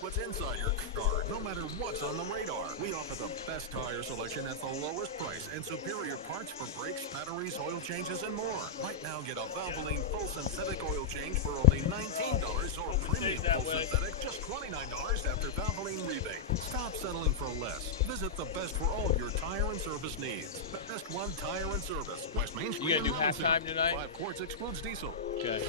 what's inside your car, no matter what's on the radar. We offer the best tire selection at the lowest price and superior parts for brakes, batteries, oil changes, and more. Right now, get a Valvoline full synthetic oil change for only $19 or premium full synthetic just $29 after Valvoline rebate. Stop settling for less. Visit the best for all of your tire and service needs. Best One Tire and Service, West Main Street. You gonna do halftime tonight? 5 quarts excludes diesel. Okay.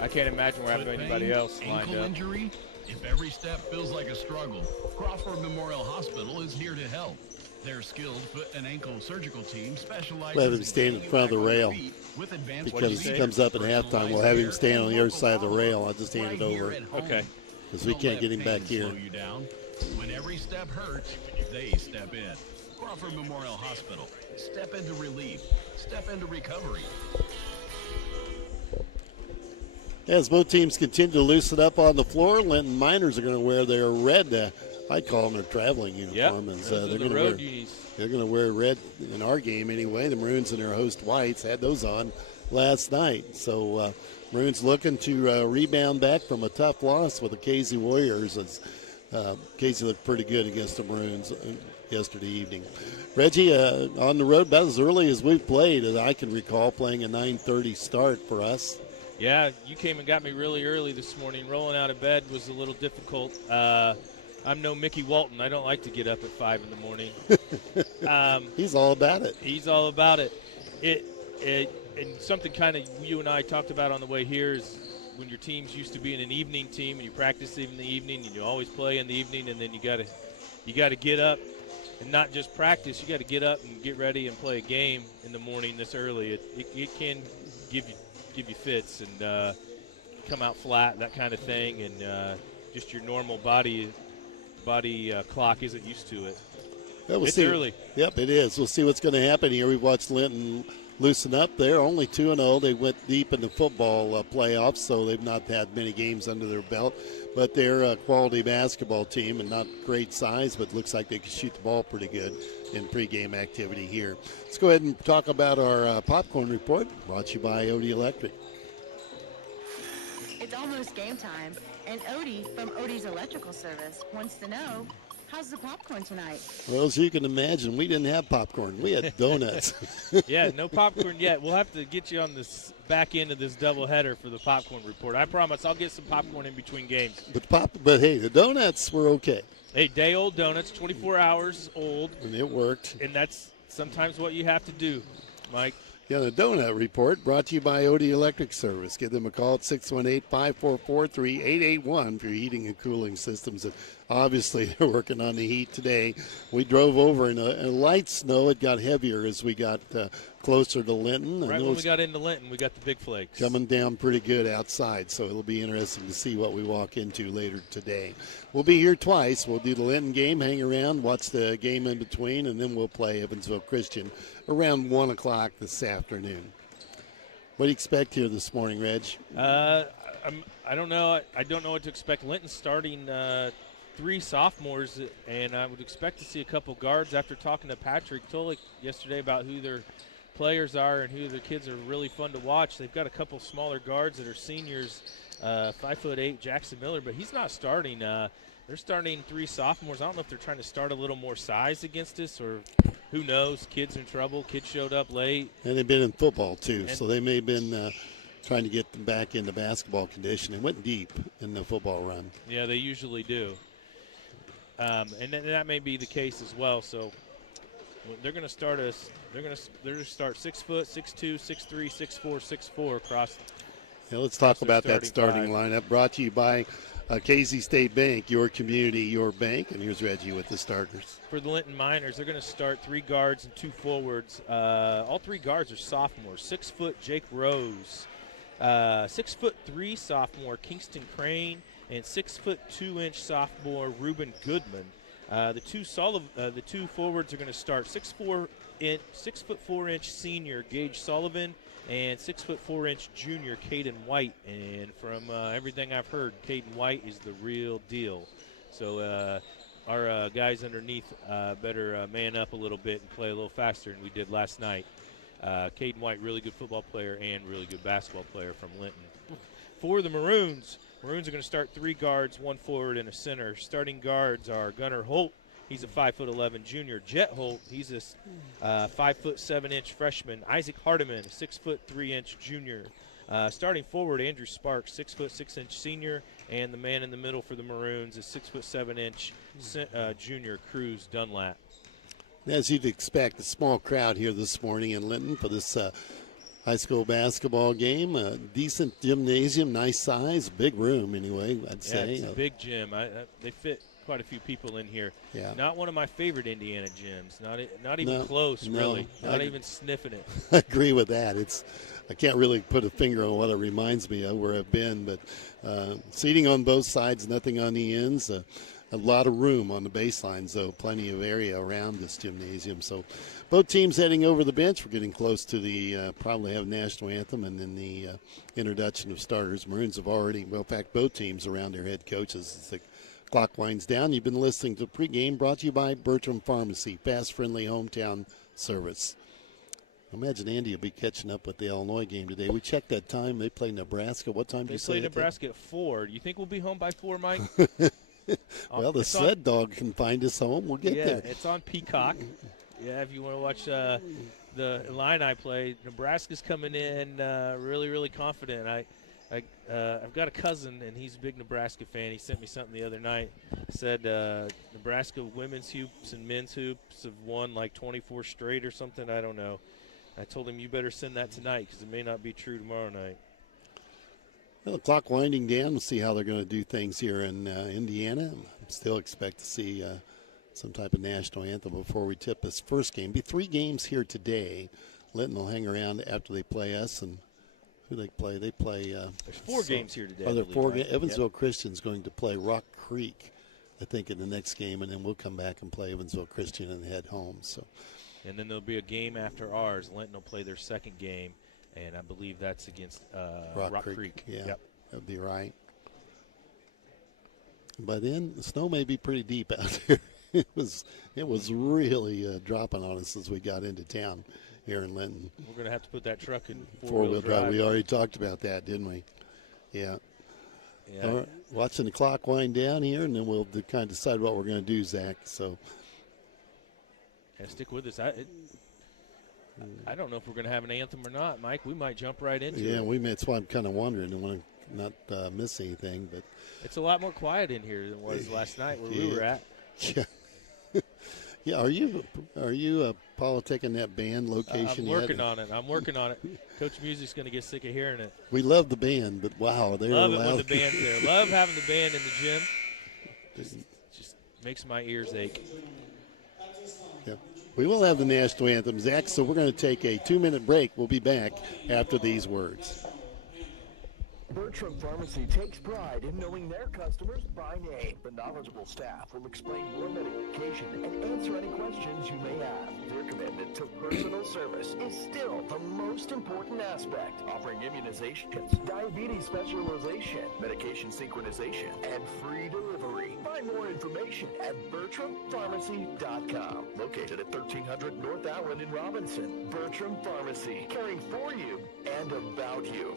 I can't imagine we're having anybody else lined ankle up. Injury? If every step feels like a struggle, Crawford Memorial Hospital is here to help. Their skilled foot and ankle surgical team specializes Let him stand in front of the rail. Because he comes up at halftime, we'll have him stand on the other side of the rail. I'll just hand it over. Okay. Because we can't get him back here. When every step hurts, they step in. Crawford Memorial Hospital. Step into relief. Step into recovery. As both teams continue to loosen up on the floor, Linton Miners are going to wear their red, I call them their traveling uniform. Yep, they're going to wear red in our game anyway. The Maroons and their host Whites had those on last night. So Maroons looking to rebound back from a tough loss with the Casey Warriors. As Casey looked pretty good against the Maroons yesterday evening. Reggie, on the road about as early as we've played, as I can recall, playing a 9:30 start for us. Yeah, you came and got me really early this morning. Rolling out of bed was a little difficult. I'm no Mickey Walton. I don't like to get up at 5 in the morning. He's all about it. He's all about it. And something kind of you and I talked about on the way here is when your team's used to being an evening team and you practice in the evening and you always play in the evening, and then you got to get up and not just practice. You got to get up and get ready and play a game in the morning this early. It can give you fits and come out flat, that kind of thing, and just your normal body clock isn't used to it. Well, it's early. Yep, it is. We'll see what's going to happen here. We've watched Linton loosen up there. Only 2-0. They went deep in the football playoffs, so they've not had many games under their belt. But they're a quality basketball team and not great size, but looks like they can shoot the ball pretty good in pregame activity here. Let's go ahead and talk about our popcorn report, brought to you by Odie Electric. It's almost game time, and Odie from Odie's Electrical Service wants to know, how's the popcorn tonight? Well, as you can imagine, we didn't have popcorn. We had donuts. Yeah, no popcorn yet. We'll have to get you on this back end of this doubleheader for the popcorn report. I promise I'll get some popcorn in between games. But hey, the donuts were okay. Hey, day-old donuts, 24 hours old. And it worked. And that's sometimes what you have to do, Mike. Yeah, the donut report brought to you by Odie Electric Service. Give them a call at 618-544-3881 for your heating and cooling systems. And obviously, they're working on the heat today. We drove over in a light snow. It got heavier as we got closer to Linton. Right when we got into Linton, we got the big flakes. Coming down pretty good outside, so it'll be interesting to see what we walk into later today. We'll be here twice. We'll do the Linton game, hang around, watch the game in between, and then we'll play Evansville Christian around 1 o'clock this afternoon. What do you expect here this morning, Reg? I don't know. I don't know what to expect. Linton's starting 3 sophomores, and I would expect to see a couple guards after talking to Patrick Tulloch yesterday about who their players are and who their kids are really fun to watch. They've got a couple smaller guards that are seniors, 5'8", Jackson Miller, but he's not starting. They're starting 3 sophomores. I don't know if they're trying to start a little more size against us, or who knows. Kids in trouble. Kids showed up late. And they've been in football, too, so they may have been trying to get them back into basketball condition. They went deep in the football run. Yeah, they usually do. And that may be the case as well. So they're going to start us. They're going to start 6 foot, 6'2", 6'3", 6'4", 6'4" across. Yeah, let's talk about that starting lineup. Brought to you by Casey State Bank, your community, your bank. And here's Reggie with the starters. For the Linton Miners, they're going to start 3 guards and 2 forwards. All 3 guards are sophomores. 6 foot Jake Rose, 6'3" sophomore Kingston Crane, and 6'2" sophomore Reuben Goodman. The two forwards are going to start 6'4" senior Gage Sullivan and 6'4" junior Caden White. And from everything I've heard, Caden White is the real deal. So our guys underneath better man up a little bit and play a little faster than we did last night. Caden White, really good football player and really good basketball player from Linton. For the Maroons, Maroons are going to start 3 guards, 1 forward, and a center. Starting guards are Gunnar Holt. He's a 5'11" junior. Jet Holt, he's a 5'7" freshman. Isaac Hardiman, a 6'3" junior. Starting forward, Andrew Sparks, 6'6" senior, and the man in the middle for the Maroons is 6'7" junior Cruz Dunlap. As you'd expect, a small crowd here this morning in Linton for this high school basketball game. A decent gymnasium, nice size, big room anyway, I'd say. It's a big gym. They fit quite a few people in here. Yeah. Not one of my favorite Indiana gyms. Not even close, really. Not even sniffing it. I agree with that. I can't really put a finger on what it reminds me of where I've been, but seating on both sides, nothing on the ends. A lot of room on the baseline, so plenty of area around this gymnasium. So both teams heading over the bench. We're getting close to the probably have national anthem and then the introduction of starters. Maroons have already, well, in fact, both teams around their head coaches as the clock winds down. You've been listening to pregame brought to you by Bertram Pharmacy, fast, friendly hometown service. I imagine Andy will be catching up with the Illinois game today. We checked that time. They play Nebraska. What time do you say? They play Nebraska at 4. Do you think we'll be home by 4, Mike? Well, the sled dog can find us home. We'll get there. Yeah, it's on Peacock. Yeah, if you want to watch the Illini play. Nebraska's coming in really, really confident. I've got a cousin, and he's a big Nebraska fan. He sent me something the other night. Said Nebraska women's hoops and men's hoops have won like 24 straight or something. I don't know. I told him, you better send that tonight because it may not be true tomorrow night. Well, the clock winding down. We'll see how they're going to do things here in Indiana. Still expect to see some type of national anthem before we tip this first game. Be 3 games here today. Linton will hang around after they play us. And who they play? They play. There's 4 games here today. Are there 4 games? Right? Evansville Christian's going to play Rock Creek, I think, in the next game. And then we'll come back and play Evansville Christian and head home. So. And then there'll be a game after ours. Linton will play their second game. And I believe that's against Rock Creek. Yeah, yep. That would be right. By then, the snow may be pretty deep out there. It was really dropping on us as we got into town here in Linton. We're going to have to put that truck in four-wheel drive. We already talked about that, didn't we? Yeah. All right. Watching the clock wind down here, and then we'll kind of decide what we're going to do, Zach. So. Stick with us. I don't know if we're going to have an anthem or not, Mike. We might jump right into it. Yeah, that's why I'm kind of wondering. I want to not miss anything. But it's a lot more quiet in here than it was last night where we were at. Yeah. Yeah, are you politicking that band location I'm working on it. Coach Music's going to get sick of hearing it. We love the band, but wow, they're love loud. it when the band's there. Love having the band in the gym. Just makes my ears ache. Yeah. We will have the national anthem, Zach, so we're going to take a 2-minute break. We'll be back after these words. Bertram Pharmacy takes pride in knowing their customers by name. The knowledgeable staff will explain your medication and answer any questions you may have. Their commitment to personal service is still the most important aspect, offering immunizations, diabetes specialization, medication synchronization, and free delivery. Find more information at BertramPharmacy.com. Located at 1300 North Allen in Robinson. Bertram Pharmacy, caring for you and about you.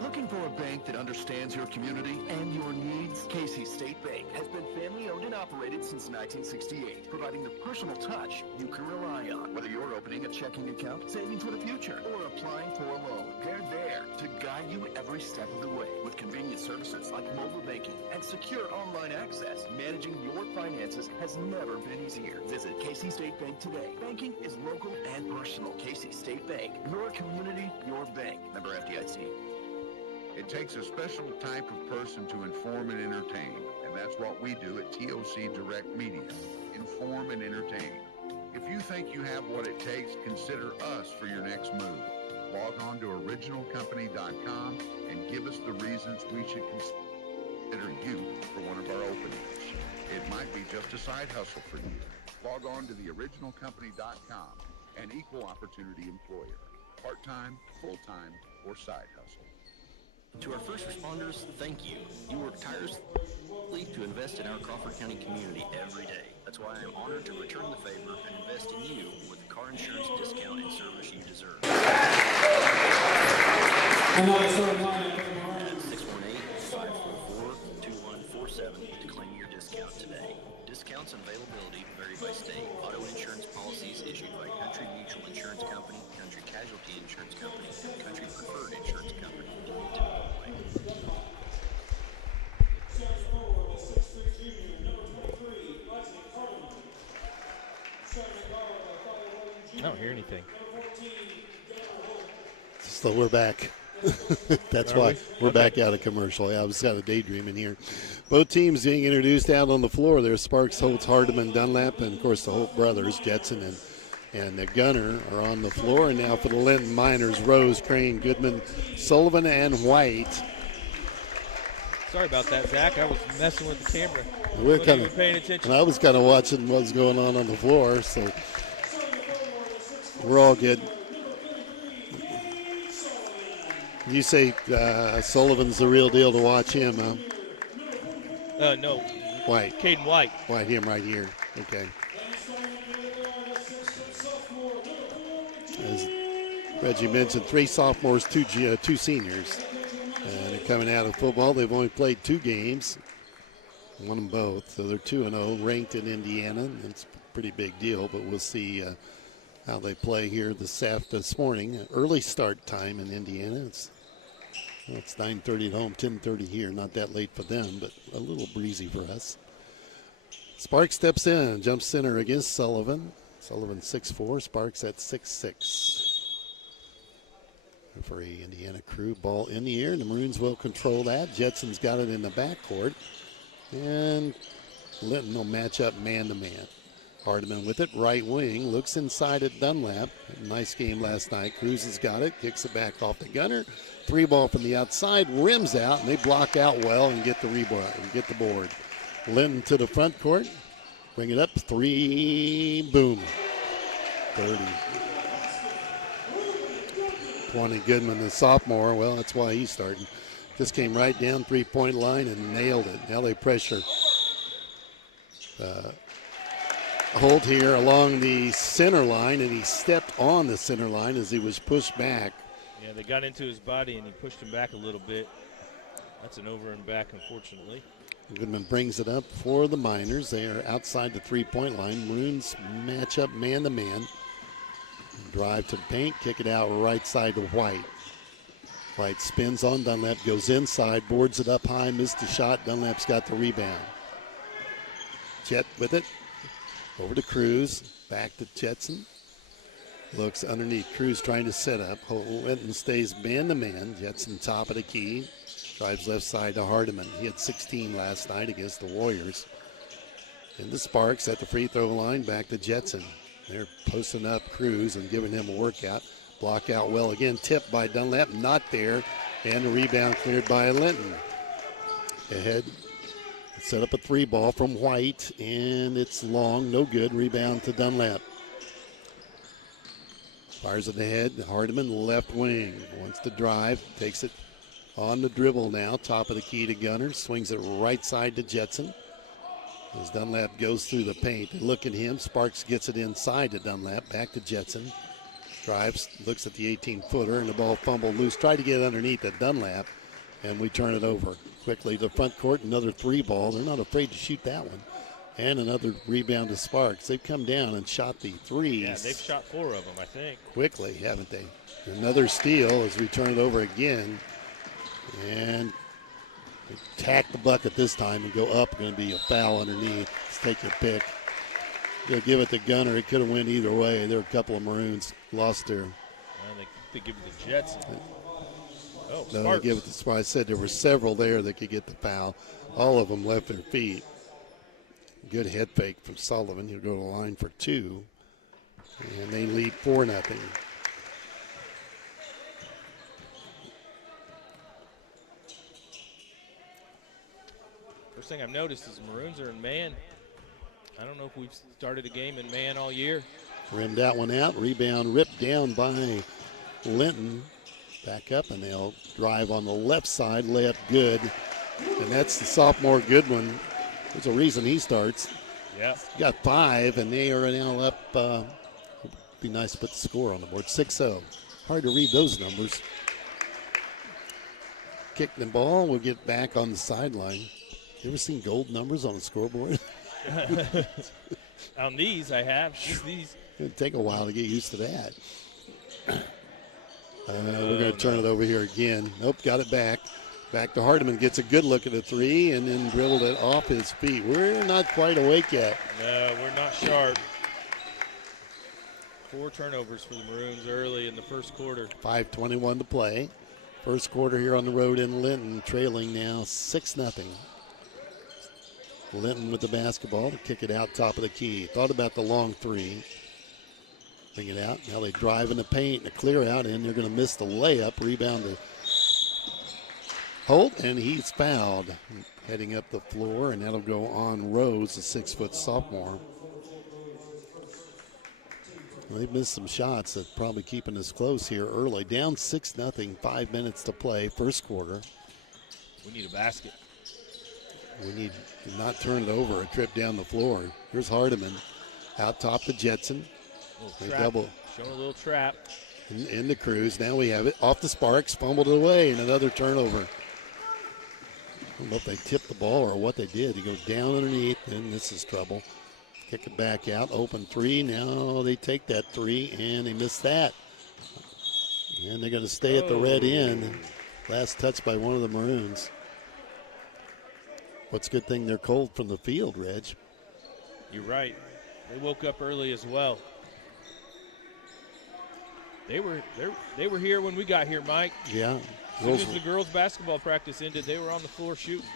Looking for a bank that understands your community and your needs? Casey State Bank has been family-owned and operated since 1968, providing the personal touch you can rely on. Whether you're opening a checking account, saving for the future, or applying for a loan, they're there to guide you every step of the way. With convenient services like mobile banking and secure online access, managing your finances has never been easier. Visit Casey State Bank today. Banking is local and personal. Casey State Bank, your community, your bank. Member FDIC. It takes a special type of person to inform and entertain, and that's what we do at TOC Direct Media. Inform and entertain. If you think you have what it takes, consider us for your next move. Log on to originalcompany.com and give us the reasons we should consider you for one of our openings. It might be just a side hustle for you. Log on to theoriginalcompany.com, an equal opportunity employer. Part-time, full-time, or side hustle. To our first responders, thank you. You work tirelessly to invest in our Crawford County community every day. That's why I am honored to return the favor and invest in you with the car insurance discount and service you deserve. to claim your discount today. Discounts and availability vary by state. Auto insurance policies issued by Country Mutual Insurance Company, Country Casualty Insurance Company, and Country Preferred Insurance Company, Linton, Illinois. I don't hear anything. So we're back. That's why we're back out of commercial. Yeah, I was kind of daydreaming here. Both teams being introduced out on the floor there. Sparks, Holtz, Hardeman, Dunlap, and, of course, the Holt brothers, Jetson and the Gunner are on the floor. And now for the Linton Miners, Rose, Crane, Goodman, Sullivan, and White. Sorry about that, Zach. I was messing with the camera. We're kind of paying attention. And I was kind of watching what was going on the floor, so we're all good. You say Sullivan's the real deal to watch him, huh? No. White. Caden White. White, him right here. Okay. As Reggie mentioned, 3 sophomores, 2 seniors. And they're coming out of football. They've only played 2 games. Won them both. So they're 2-0, ranked in Indiana. It's a pretty big deal, but we'll see how they play here this morning. Early start time in Indiana. It's 9:30 at home, 10:30 here. Not that late for them, but a little breezy for us. Sparks steps in, jumps center against Sullivan. Sullivan 6'4", Sparks at 6'6". Referee Indiana crew, ball in the air, and the Maroons will control that. Jetson's got it in the backcourt. And Linton will match up man-to-man. Hardeman with it, right wing, looks inside at Dunlap. Nice game last night. Cruz has got it, kicks it back off the Gunner. 3 ball from the outside, rims out, and they block out well and get the rebound and get the board. Linton to the front court, bring it up, 3, boom, 30. 20 Goodman, the sophomore, well, that's why he's starting. Just came right down 3-point line and nailed it. Now they pressure Holt here along the center line, and he stepped on the center line as he was pushed back. Yeah, they got into his body and he pushed him back a little bit. That's an over and back, unfortunately. Goodman brings it up for the Miners. They are outside the 3-point line. Maroons match up man-to-man. Drive to the paint, kick it out right side to White. White spins on Dunlap, goes inside, boards it up high, missed the shot. Dunlap's got the rebound. Jet with it. Over to Cruz, back to Jetson. Looks underneath. Cruz trying to set up. Linton stays man-to-man. Jetson top of the key. Drives left side to Hardeman. He had 16 last night against the Warriors. And the Sparks at the free throw line, back to Jetson. They're posting up Cruz and giving him a workout. Block out well again. Tipped by Dunlap. Not there. And the rebound cleared by Linton. Ahead. Set up a 3 ball from White. And it's long. No good. Rebound to Dunlap. Fires it ahead. Hardeman, left wing. Wants to drive. Takes it on the dribble now. Top of the key to Gunner. Swings it right side to Jetson. As Dunlap goes through the paint. They look at him. Sparks gets it inside to Dunlap. Back to Jetson. Drives. Looks at the 18-footer. And the ball fumbled loose. Tried to get it underneath at Dunlap. And we turn it over. Quickly to the front court. Another 3 ball. They're not afraid to shoot that one. And another rebound to Sparks. They've come down and shot the threes. Yeah, they've shot 4 of them, I think. Quickly, haven't they? Another steal as we turn it over again. And attack the bucket this time and go up. Going to be a foul underneath. Let's take your pick. They'll give it to Gunner. It could have went either way. There were a couple of Maroons lost their. They give it to Jetson. Oh, no, Sparks. they give it to Sparks. I said there were several there that could get the foul. All of them left their feet. Good head fake from Sullivan. He'll go to the line for 2. And they lead 4-0. First thing I've noticed is the Maroons are in man. I don't know if we've started a game in man all year. Rimmed that one out. Rebound ripped down by Linton. Back up, and they'll drive on the left side. Layup good. And that's the sophomore Goodwin. There's a reason he starts. Yeah. Got 5, and they are now up. It'd be nice to put the score on the board. 6-0. Hard to read those numbers. Kick the ball. We'll get back on the sideline. You ever seen gold numbers on a scoreboard? On these, I have. Just these. It'd take a while to get used to that. We're going to turn it over here again. Nope, got it back. Back to Hardiman. Gets a good look at the three and then dribbled it off his feet. We're not quite awake yet. No, we're not sharp. 4 turnovers for the Maroons early in the first quarter. 5:21 to play. First quarter here on the road in Linton, trailing now 6-0. Linton with the basketball to kick it out top of the key. Thought about the long three. Bring it out. Now they drive in the paint and a clear out, and they're going to miss the layup. Rebound to Holt, and he's fouled. Heading up the floor, and that'll go on Rose, a 6-foot sophomore. Well, they've missed some shots that probably keeping us close here early. Down 6-0, 5 minutes to play, first quarter. We need a basket. We need to not turn it over, a trip down the floor. Here's Hardiman out top to Jetson. They double. Showing a little trap. In the Cruz. Now we have it off the Sparks, fumbled it away, and another turnover. I don't know if they tipped the ball or what they did. They go down underneath, and this is trouble. Kick it back out, open three. Now they take that three, and they miss that. And they're going to stay at the red end. Last touch by one of the Maroons. What's a good thing they're cold from the field, Reg. You're right. They woke up early as well. They were here when we got here, Mike. Yeah. As soon as the girls' basketball practice ended, they were on the floor shooting.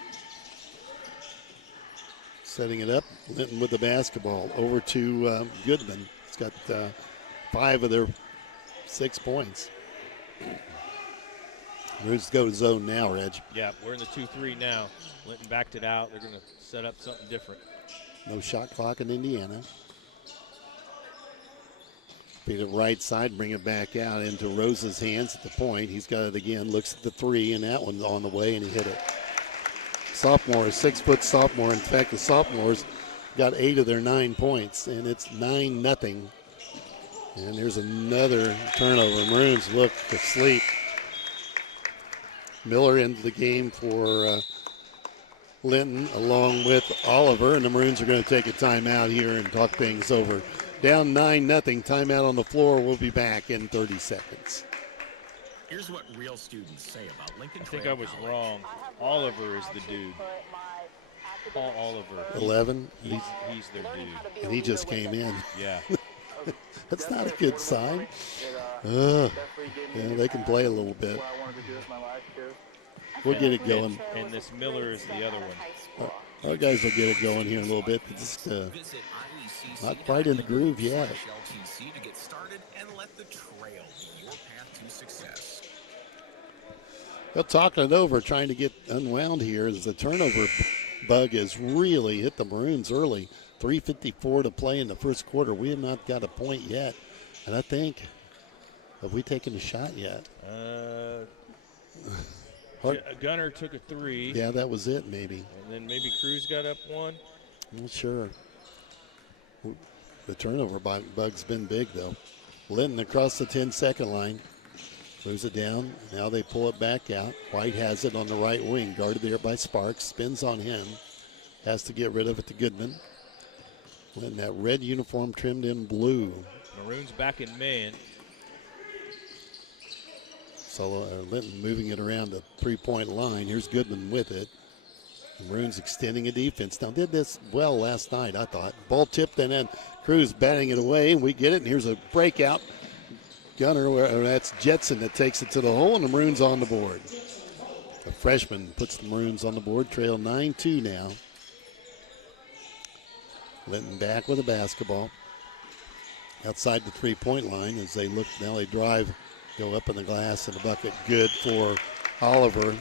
Setting it up, Linton with the basketball over to Goodman. He's got 5 of their 6 points. Maroons go to zone now, Reg. Yeah, we're in the 2-3 now. Linton backed it out. They're going to set up something different. No shot clock in Indiana. Feed it right side, bring it back out into Rose's hands at the point. He's got it again, looks at the three, and that one's on the way, and he hit it. Sophomore, a 6-foot sophomore. In fact, the sophomores got 8 of their 9 points, and it's 9-0. And there's another turnover. Maroons look asleep. Miller into the game for Linton along with Oliver, and the Maroons are going to take a timeout here and talk things over. Down 9-0, timeout on the floor. We'll be back in 30 seconds. Here's what real students say about Lincoln. I think I was wrong. Oliver is the dude. Paul Oliver. 11. He's their dude. And he just came in. Yeah. That's not a good sign. Yeah, they can play a little bit. We'll get it going. And this Miller is the other one. Our guys will get it going here in a little bit. Just not quite in the groove yet. To get started and let the trail be your path to success. Well, talking it over, trying to get unwound here as the turnover bug has really hit the Maroons early. 3:54 to play in the first quarter. We have not got a point yet. And I think, have we taken a shot yet? Gunner took a 3. Yeah, that was it maybe. And then maybe Cruz got up 1. I'm not sure. The turnover bug's been big, though. Linton across the 10-second line. Moves it down. Now they pull it back out. White has it on the right wing. Guarded there by Sparks. Spins on him. Has to get rid of it to Goodman. Linton, that red uniform trimmed in blue. Maroons back in man. So Linton moving it around the three-point line. Here's Goodman with it. The Maroons extending a defense. Now did this well last night, I thought. Ball tipped and then Cruz batting it away, and we get it. And here's a breakout. Gunner, that's Jetson that takes it to the hole, and the Maroons on the board. The freshman puts the Maroons on the board. Trail 9-2 now. Linton back with a basketball. Outside the three-point line as they look. Now they drive, go up in the glass and the bucket. Good for Oliver.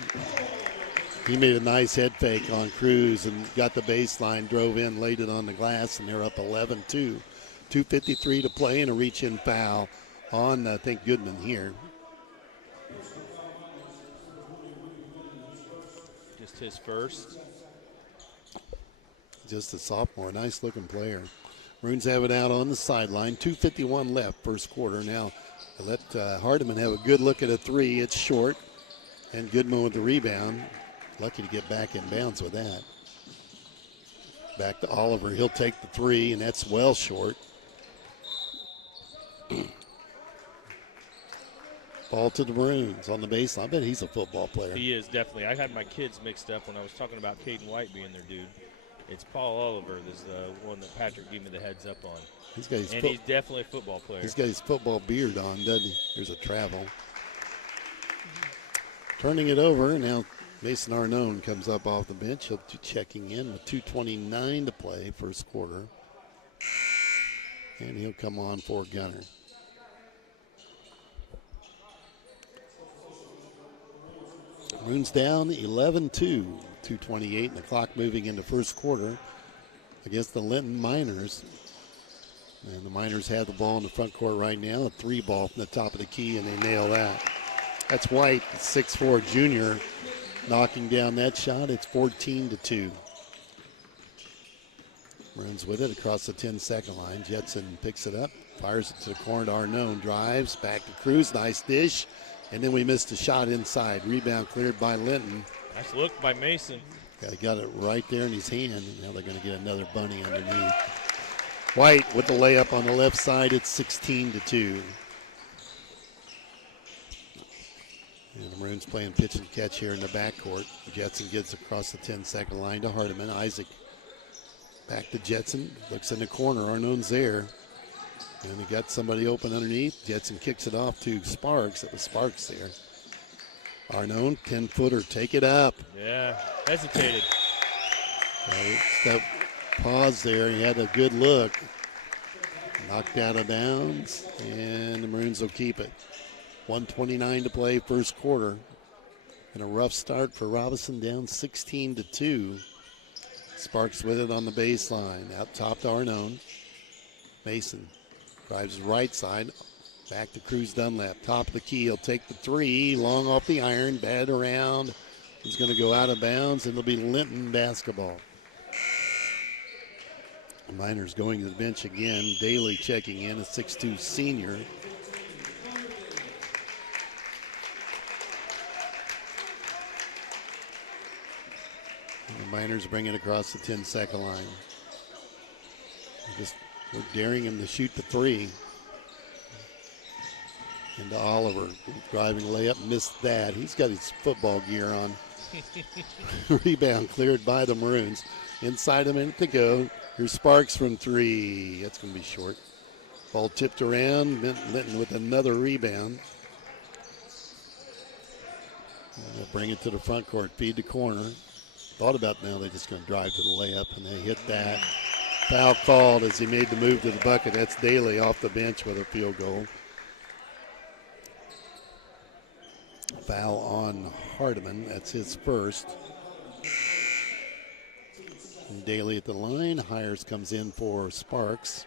He made a nice head fake on Cruz and got the baseline, drove in, laid it on the glass, and they're up 11-2. 2:53 to play and a reach-in foul on, I think, Goodman here. Just his first. Just a sophomore, nice-looking player. Maroons have it out on the sideline. 2:51 left, first quarter. Now let Hardiman have a good look at a three. It's short, and Goodman with the rebound. Lucky to get back in bounds with that. Back to Oliver. He'll take the three, and that's well short. Ball to the Maroons on the baseline. I bet he's a football player. He is, definitely. I had my kids mixed up when I was talking about Caden White being their dude. It's Paul Oliver, is the one that Patrick gave me the heads up on. He's definitely a football player. He's got his football beard on, doesn't he? Here's a travel. Turning it over, now Mason Arnone comes up off the bench. He'll be checking in with 2:29 to play, first quarter. And he'll come on for Gunner. Maroons down 11-2, 2:28, and the clock moving into first quarter against the Linton Miners. And the Miners have the ball in the front court right now, a 3-ball from the top of the key, and they nail that. That's White, the 6'4" junior, knocking down that shot. It's 14-2. Maroons with it across the 10-second line. Jetson picks it up, fires it to the corner to Arnone, drives back to Cruz, nice dish. And then we missed a shot inside. Rebound cleared by Linton. Nice look by Mason. Yeah, he got it right there in his hand. Now they're going to get another bunny underneath. White with the layup on the left side. It's 16-2. And the Maroons playing pitch and catch here in the backcourt. Jetson gets across the 10-second line to Hardiman. Isaac back to Jetson. Looks in the corner. Arnone's there. And he got somebody open underneath. Jetson kicks it off to Sparks. It was Sparks there. Arnone, 10-footer, take it up. Yeah, hesitated. Step pause there. He had a good look. Knocked out of bounds, and the Maroons will keep it. 1:29 to play, first quarter. And a rough start for Robinson, down 16-2. Sparks with it on the baseline. Out top to Arnone. Mason drives right side. Back to Cruz Dunlap. Top of the key. He'll take the three. Long off the iron. Bad around. He's going to go out of bounds, and it'll be Linton basketball. The Miners going to the bench again. Daly checking in, a 6'2" senior. And the Miners bring it across the 10-second line. We're daring him to shoot the three. Into Oliver, driving layup, missed that. He's got his football gear on. Rebound cleared by the Maroons. Inside a minute to go. Here's Sparks from three. That's going to be short. Ball tipped around. Linton with another rebound. They'll bring it to the front court. Feed the corner. Thought about now they're just going to drive to the layup, and they hit that. Foul called as he made the move to the bucket. That's Daly off the bench with a field goal. Foul on Hardiman. That's his first. And Daly at the line. Hires comes in for Sparks.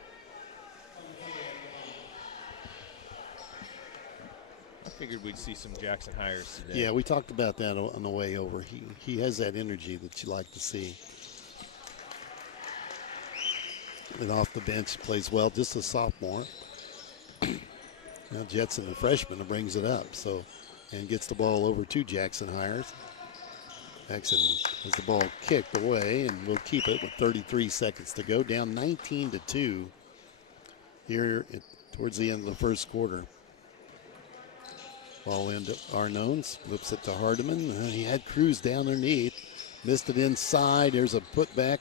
I figured we'd see some Jackson Hires today. Yeah, we talked about that on the way over. He has that energy that you like to see. And off the bench, plays well, just a sophomore. Now Jetson, the freshman, brings it up. And gets the ball over to Jackson Hires. Jackson has the ball kicked away, and will keep it with 33 seconds to go. Down 19-2 here towards the end of the first quarter. Ball into Arnone, flips it to Hardiman. He had Cruz down underneath. Missed it inside. There's a putback.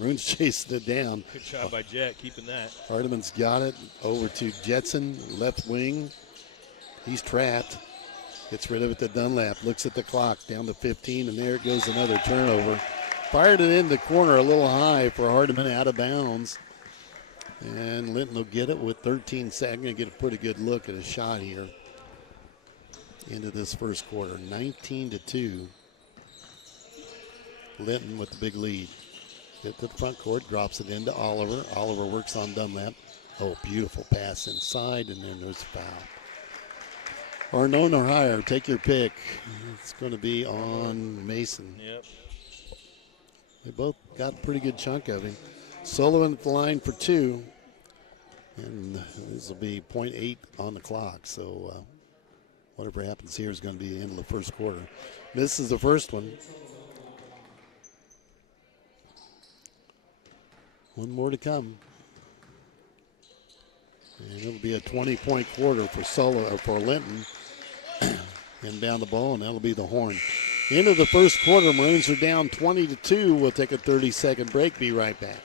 Maroons chasing it down. Good job by Jet, keeping that. Hardiman's got it. Over to Jetson, left wing. He's trapped. Gets rid of it to Dunlap. Looks at the clock. Down to 15, and there it goes, another turnover. Fired it in the corner a little high for Hardiman, out of bounds. And Linton will get it with 13 seconds. Going to get a pretty good look at a shot here into this first quarter. 19-2. Linton with the big lead. Get to the front court, drops it into Oliver. Oliver works on Dunlap. Oh, beautiful pass inside, and then there's a foul. Arnone or higher, take your pick. It's going to be on Mason. Yep. They both got a pretty good chunk of him. Sullivan at the line for two. And this will be 0.8 on the clock. So whatever happens here is going to be the end of the first quarter. Misses the first one. One more to come. And it'll be a 20-point quarter for Linton. Inbound the ball, and that'll be the horn. End of the first quarter, Maroons are down 20-2. We'll take a 30-second break. Be right back.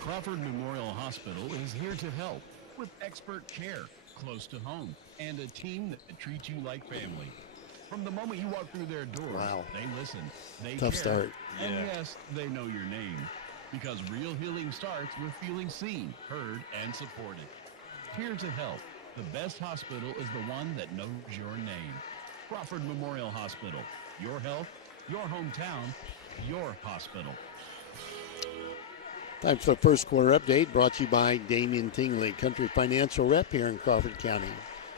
Crawford Memorial Hospital is here to help with expert care, close to home, and a team that treats you like family. From the moment you walk through their door, they listen, they Tough care, start. and yes, they know your name. Because real healing starts with feeling seen, heard, and supported. Here to help. The best hospital is the one that knows your name. Crawford Memorial Hospital. Your health, your hometown, your hospital. Time for the first quarter update, brought to you by Damian Tingley, Country Financial Rep here in Crawford County.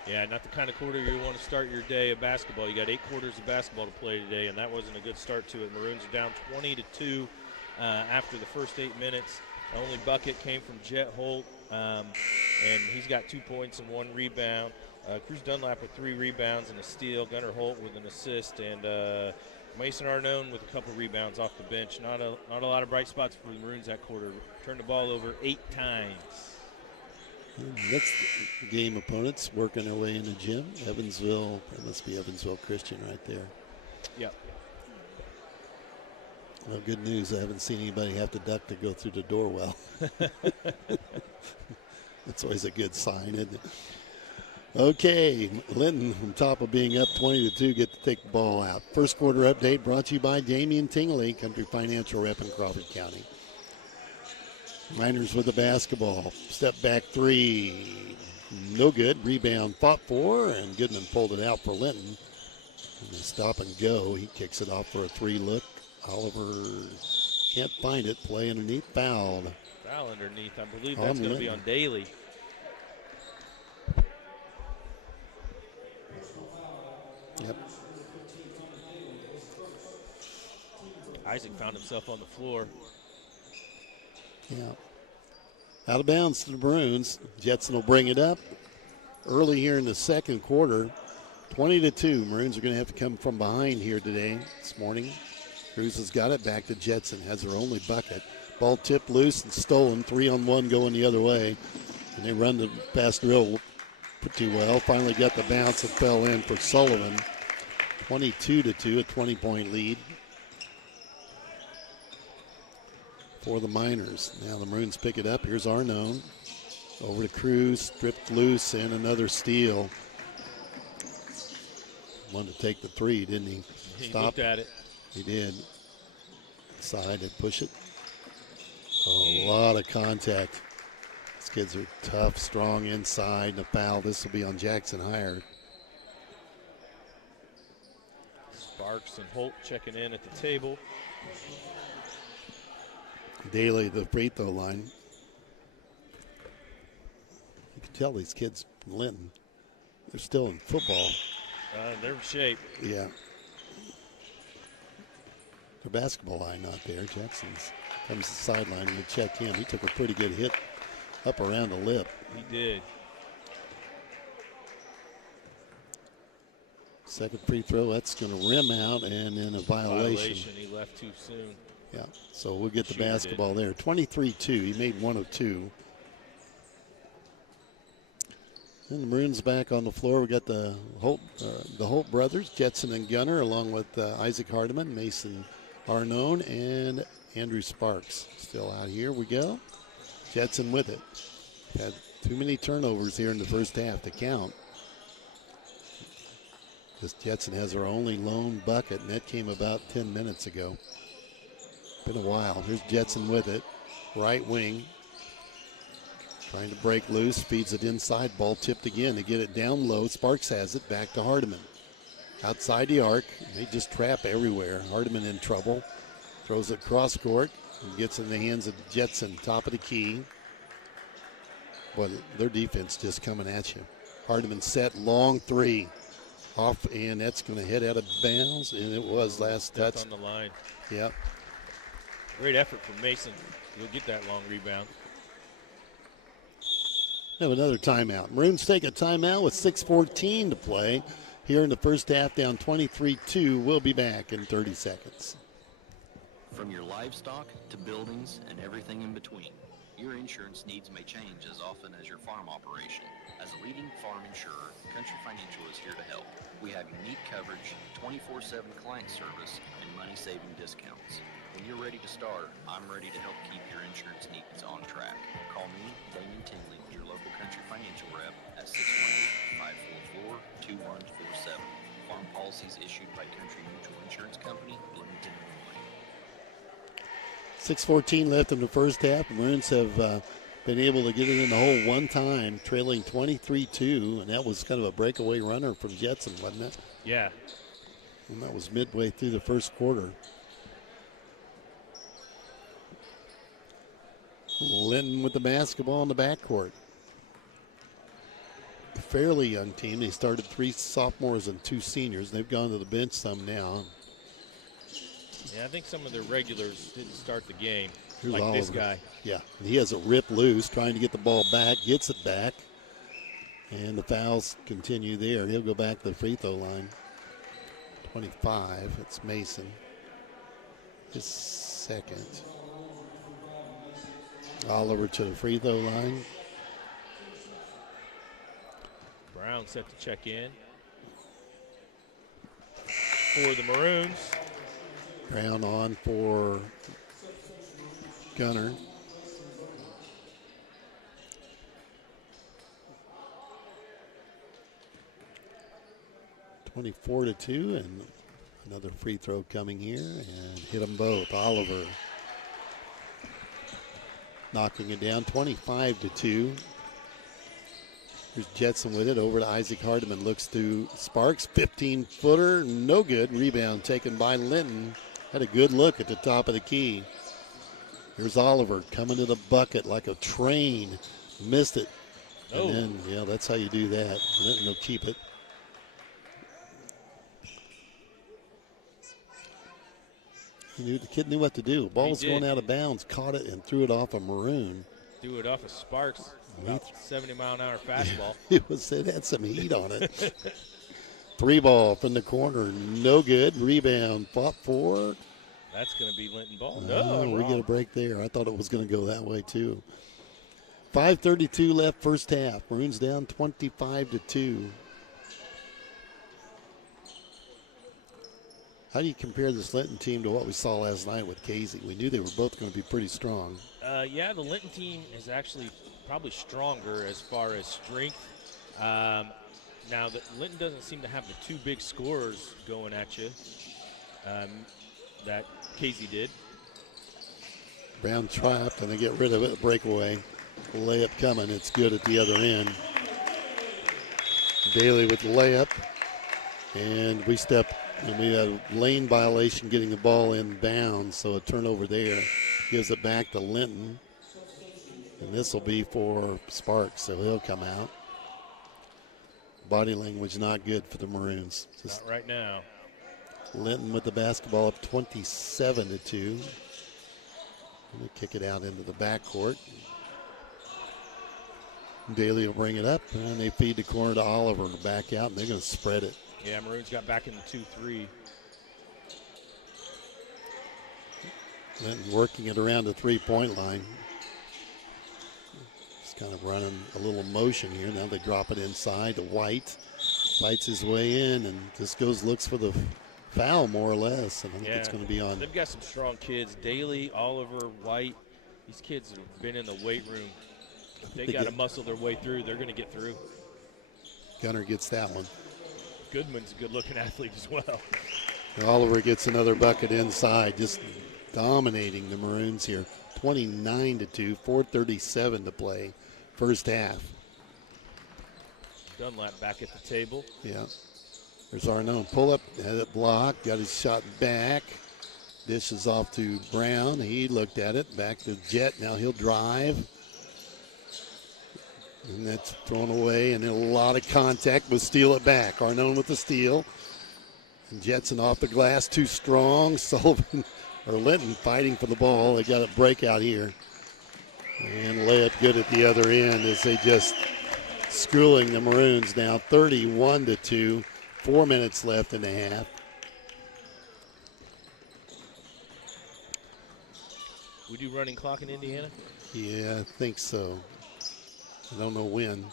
Yeah, not the kind of quarter you want to start your day of basketball. You got 8 quarters of basketball to play today, and that wasn't a good start to it. Maroons are down 20-2 after the first 8 minutes. The only bucket came from Jet Holt, and he's got 2 points and 1 rebound. Cruz Dunlap with 3 rebounds and a steal. Gunnar Holt with an assist, and Mason Arnone with a couple rebounds off the bench. Not a lot of bright spots for the Maroons that quarter. Turned the ball over 8 times. Next game opponents working their way in the gym. Evansville, that must be Evansville Christian right there. Yep. Well, good news. I haven't seen anybody have to duck to go through the door well. That's always a good sign, isn't it? Okay, Linton, on top of being up 20-2, get to take the ball out. First quarter update brought to you by Damian Tingley, Country Financial Rep in Crawford County. Miners with the basketball. Step back 3. No good. Rebound fought for, and Goodman pulled it out for Linton. And they stop and go. He kicks it off for a 3 look. Oliver can't find it. Play underneath. Fouled. Foul underneath. I believe that's going to be on Daly. Yep. Isaac found himself on the floor. Yeah. Out of bounds to the Maroons. Jetson will bring it up early here in the second quarter. 20-2. Maroons are going to have to come from behind here this morning. Cruz has got it back to Jetson. Has her only bucket. Ball tipped loose and stolen. 3-on-1 going the other way. And they run the pass drill pretty well. Finally got the bounce and fell in for Sullivan. 22-2, a 20-point lead for the Miners. Now the Maroons pick it up. Here's Arnone. Over to Cruz, stripped loose, and another steal. Wanted to take the 3, didn't he? He looked at it. He did. Side and push it. Oh, a lot of contact. These kids are tough, strong inside. And a foul. This will be on Jackson Hire. Sparks and Holt checking in at the table. Daly, the free throw line. You can tell these kids from Linton, they're still in football. They're in shape. Yeah. The basketball line not there. Jackson's comes to the sideline and will check in. He took a pretty good hit up around the lip. He did. Second free throw, that's going to rim out and then a violation. He left too soon. Yeah, so we'll get the basketball there. 23-2, he made 1 of 2. And the Maroons back on the floor. We got the Holt brothers, Jetson and Gunner, along with Isaac Hardiman, Mason Arnone, and Andrew Sparks. Still out here we go. Jetson with it. Had too many turnovers here in the first half to count. This Jetson has her only lone bucket, and that came about 10 minutes ago. Been a while. Here's Jetson with it. Right wing. Trying to break loose. Feeds it inside. Ball tipped again. They get it down low. Sparks has it. Back to Hardiman. Outside the arc. They just trap everywhere. Hardiman in trouble. Throws it cross court. And gets in the hands of Jetson. Top of the key. But their defense just coming at you. Hardiman set. Long 3. Off, and that's going to head out of bounds, and it was last touch. That's on the line. Yep. Great effort from Mason. He'll get that long rebound. Have another timeout. Maroons take a timeout with 6:14 to play here in the first half, down 23-2. We'll be back in 30 seconds. From your livestock to buildings and everything in between, your insurance needs may change as often as your farm operation. As a leading farm insurer, Country Financial is here to help. We have unique coverage, 24/7 client service, and money-saving discounts. When you're ready to start, I'm ready to help keep your insurance needs on track. Call me, Damon Tinley, your local Country Financial rep at 618-544-2147. Farm policies issued by Country Mutual Insurance Company, Bloomington, Illinois. 6:14 left in the first half. The Maroons have been able to get it in the hole one time, trailing 23-2, and that was kind of a breakaway runner from Jetson, wasn't it? Yeah. And that was midway through the first quarter. Linton with the basketball in the backcourt. A fairly young team. They started 3 sophomores and 2 seniors. They've gone to the bench some now. Yeah, I think some of their regulars didn't start the game. Here's like Oliver. This guy. Yeah, he has a rip loose, trying to get the ball back, gets it back, and the fouls continue there. He'll go back to the free throw line. 25, it's Mason. His second. Oliver to the free throw line. Brown set to check in for the Maroons. Brown on for Gunner. (24-2), and another free throw coming here, and hit them both. Oliver knocking it down, 25-2. Here's Jetson with it, over to Isaac Hardiman, looks to Sparks, 15-footer, no good. Rebound taken by Linton. Had a good look at the top of the key. Here's Oliver coming to the bucket like a train. Missed it. Oh. And then, yeah, that's how you do that. Linton will keep it. The kid knew what to do. Ball was going out of bounds, caught it, and threw it off a Maroon. Threw it off of Sparks, about 70-mile-an-hour fastball. It had some heat on it. 3 ball from the corner, no good. Rebound, fought for. That's going to be Linton ball. No, we get a break there. I thought it was going to go that way too. 5:32 left first half. Maroons down 25-2. How do you compare this Linton team to what we saw last night with Casey? We knew they were both going to be pretty strong. Yeah, the Linton team is actually probably stronger as far as strength. Now, Linton doesn't seem to have the 2 big scorers going at you that Casey did. Brown trapped, and they get rid of it. Breakaway. Layup coming. It's good at the other end. Daly with the layup. And we had a lane violation getting the ball in bounds, so a turnover there. Gives it back to Linton. And this will be for Sparks, so he'll come out. Body language not good for the Maroons. Not right now. Linton with the basketball up 27-2. They kick it out into the backcourt. Daly will bring it up, and they feed the corner to Oliver to back out, and they're going to spread it. Yeah, Maroons got back in the 2-3. Linton working it around the three-point line. Just kind of running a little motion here. Now they drop it inside to White. Fights his way in and just looks for the foul more or less. And I think it's going to be on. They've got some strong kids. Daly, Oliver, White. These kids have been in the weight room. If they got to muscle their way through, they're going to get through. Gunner gets that one. Goodman's a good-looking athlete as well. Oliver gets another bucket inside, just dominating the Maroons here. 29-2, 4:37 to play, first half. Dunlap back at the table. Yeah. There's Arnone. Pull up, had it blocked, got his shot back. Dishes off to Brown. He looked at it. Back to Jet. Now he'll drive. And that's thrown away, and a lot of contact, but steal it back. Arnone with the steal. And Jetson off the glass, too strong. Sullivan or Linton fighting for the ball. They got a breakout here. And layup good at the other end as they just schooling the Maroons now 31-2. 4 minutes left in the half. We do running clock in Indiana? Yeah, I think so. I don't know when.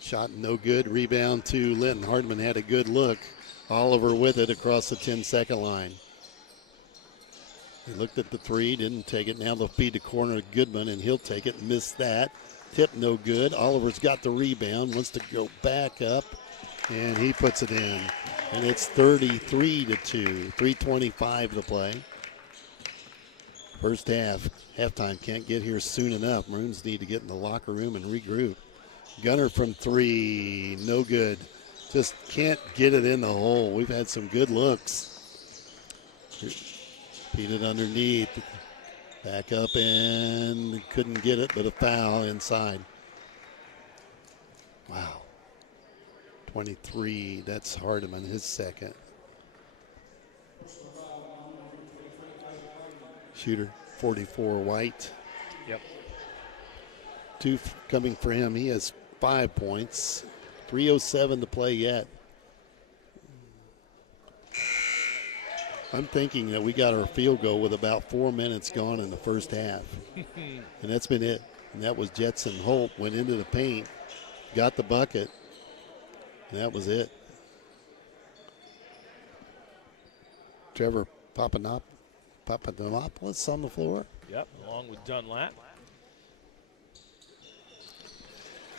Shot no good. Rebound to Linton. Hardman had a good look. Oliver with it across the 10-second line. He looked at the three, didn't take it. Now they'll feed the corner to Goodman, and he'll take it. Missed that. Tip no good. Oliver's got the rebound. Wants to go back up, and he puts it in. And it's 33-2. 3:25 to play. First half. Halftime can't get here soon enough. Maroons need to get in the locker room and regroup. Gunner from three. No good. Just can't get it in the hole. We've had some good looks. Feed it underneath. Back up and couldn't get it, but a foul inside. Wow. 23. That's Hardiman, his second. Shooter, 44, White. Yep. 2 coming for him. He has 5 points. 3:07 to play yet. I'm thinking that we got our field goal with about 4 minutes gone in the first half. And that's been it. And that was Jetson Holt. Went into the paint, got the bucket, and that was it. Trevor Papadopoulos on the floor. Yep, along with Dunlap.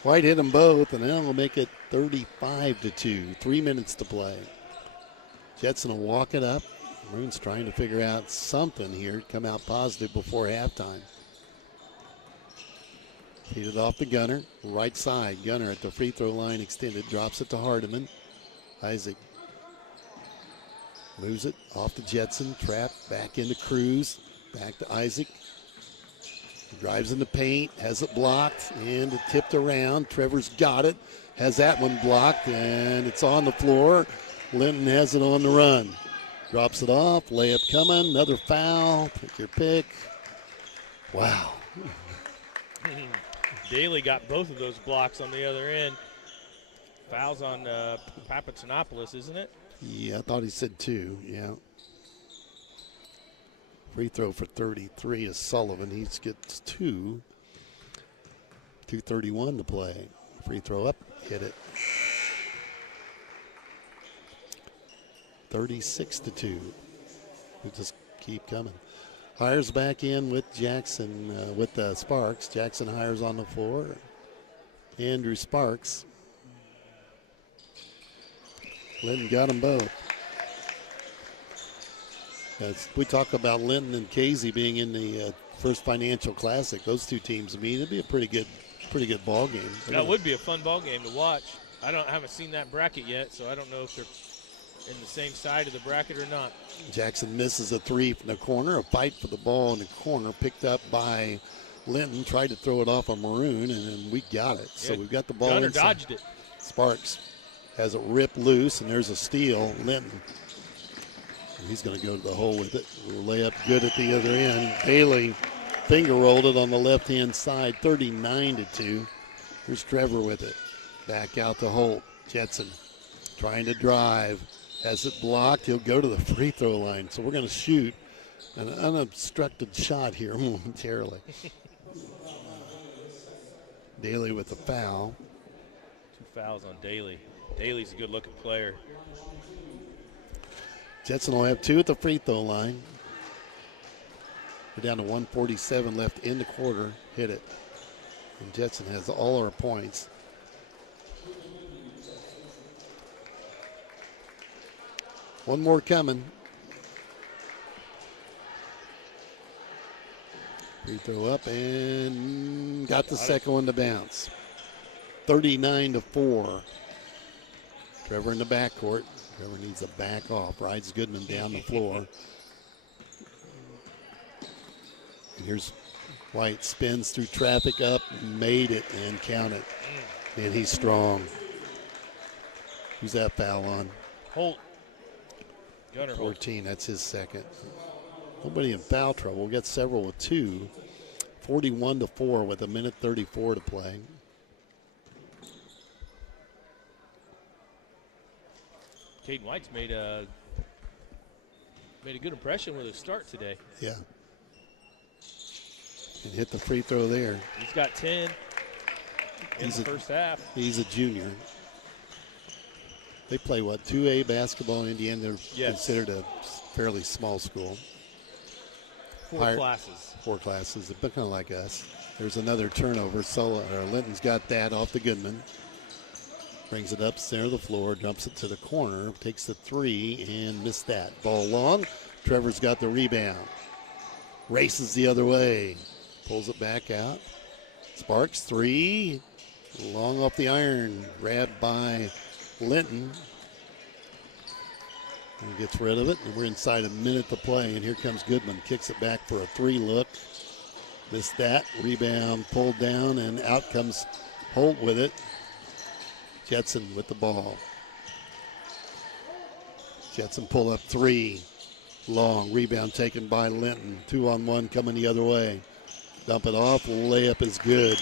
White hit them both, and then will make it 35-2. 3 minutes to play. Jetson will walk it up. Maroons trying to figure out something here, come out positive before halftime. Feed it off to Gunner, right side. Gunner at the free throw line extended, drops it to Hardiman. Isaac moves it off to Jetson, trap, back into Cruz, back to Isaac. Drives in the paint, has it blocked, and it tipped around. Trevor's got it, has that one blocked, and it's on the floor. Linton has it on the run. Drops it off, layup coming, another foul, pick your pick. Wow. Daly got both of those blocks on the other end. Fouls on Papatonopoulos, isn't it? Yeah, I thought he said 2, yeah. Free throw for 33 is Sullivan. He gets 2. 2:31 to play. Free throw up, hit it. 36-2. We just keep coming. Hires back in with Jackson, with Sparks. Jackson Hires on the floor. Andrew Sparks. Linton got them both. As we talk about Linton and Casey being in the First Financial Classic, those two teams, I mean, it'd be a pretty good ball game. That would be a fun ball game to watch. I haven't seen that bracket yet, so I don't know if they're in the same side of the bracket or not. Jackson misses a 3 from the corner. A fight for the ball in the corner, picked up by Linton. Tried to throw it off a Maroon, and then we got it. So we've got the ball Gunner inside. dodged it. Sparks has it ripped loose, and there's a steal. Linton. He's going to go to the hole with it. Lay up good at the other end. Bailey finger rolled it on the left-hand side, 39-2. Here's Trevor with it. Back out to Holt. Jetson trying to drive. Has it blocked. He'll go to the free throw line. So we're going to shoot an unobstructed shot here momentarily. Daly with the foul. 2 fouls on Daly. Daly's a good-looking player. Jetson will have 2 at the free throw line. We're down to 1:47 left in the quarter. Hit it. And Jetson has all our points. One more coming. Free throw up and got the second one to bounce. 39-4. Trevor in the backcourt. Trevor needs to back off. Rides Goodman down the floor. And here's White. Spins through traffic up. Made it and count it. And he's strong. Who's that foul on? Holt. Gunner 14. That's his second. Nobody in foul trouble. We got several with 2. 41-4 with 1:34 to play. Caden White's made a good impression with his start today. Yeah. and hit the free throw there. He's got 10 in the first half. He's a junior. They play, 2A basketball in Indiana. They're considered a fairly small school. Four classes. 4 classes, but kind of like us. There's another turnover. Linton's got that off the Goodman. Brings it up center of the floor, dumps it to the corner, takes the 3 and missed that. Ball long. Trevor's got the rebound. Races the other way. Pulls it back out. Sparks 3. Long off the iron. Grabbed by Linton. And gets rid of it. And we're inside a minute to play. And here comes Goodman. Kicks it back for a 3 look. Missed that. Rebound pulled down. And out comes Holt with it. Jetson with the ball. Jetson pull up 3. Long. Rebound taken by Linton. 2-on-1 coming the other way. Dump it off. Layup is good.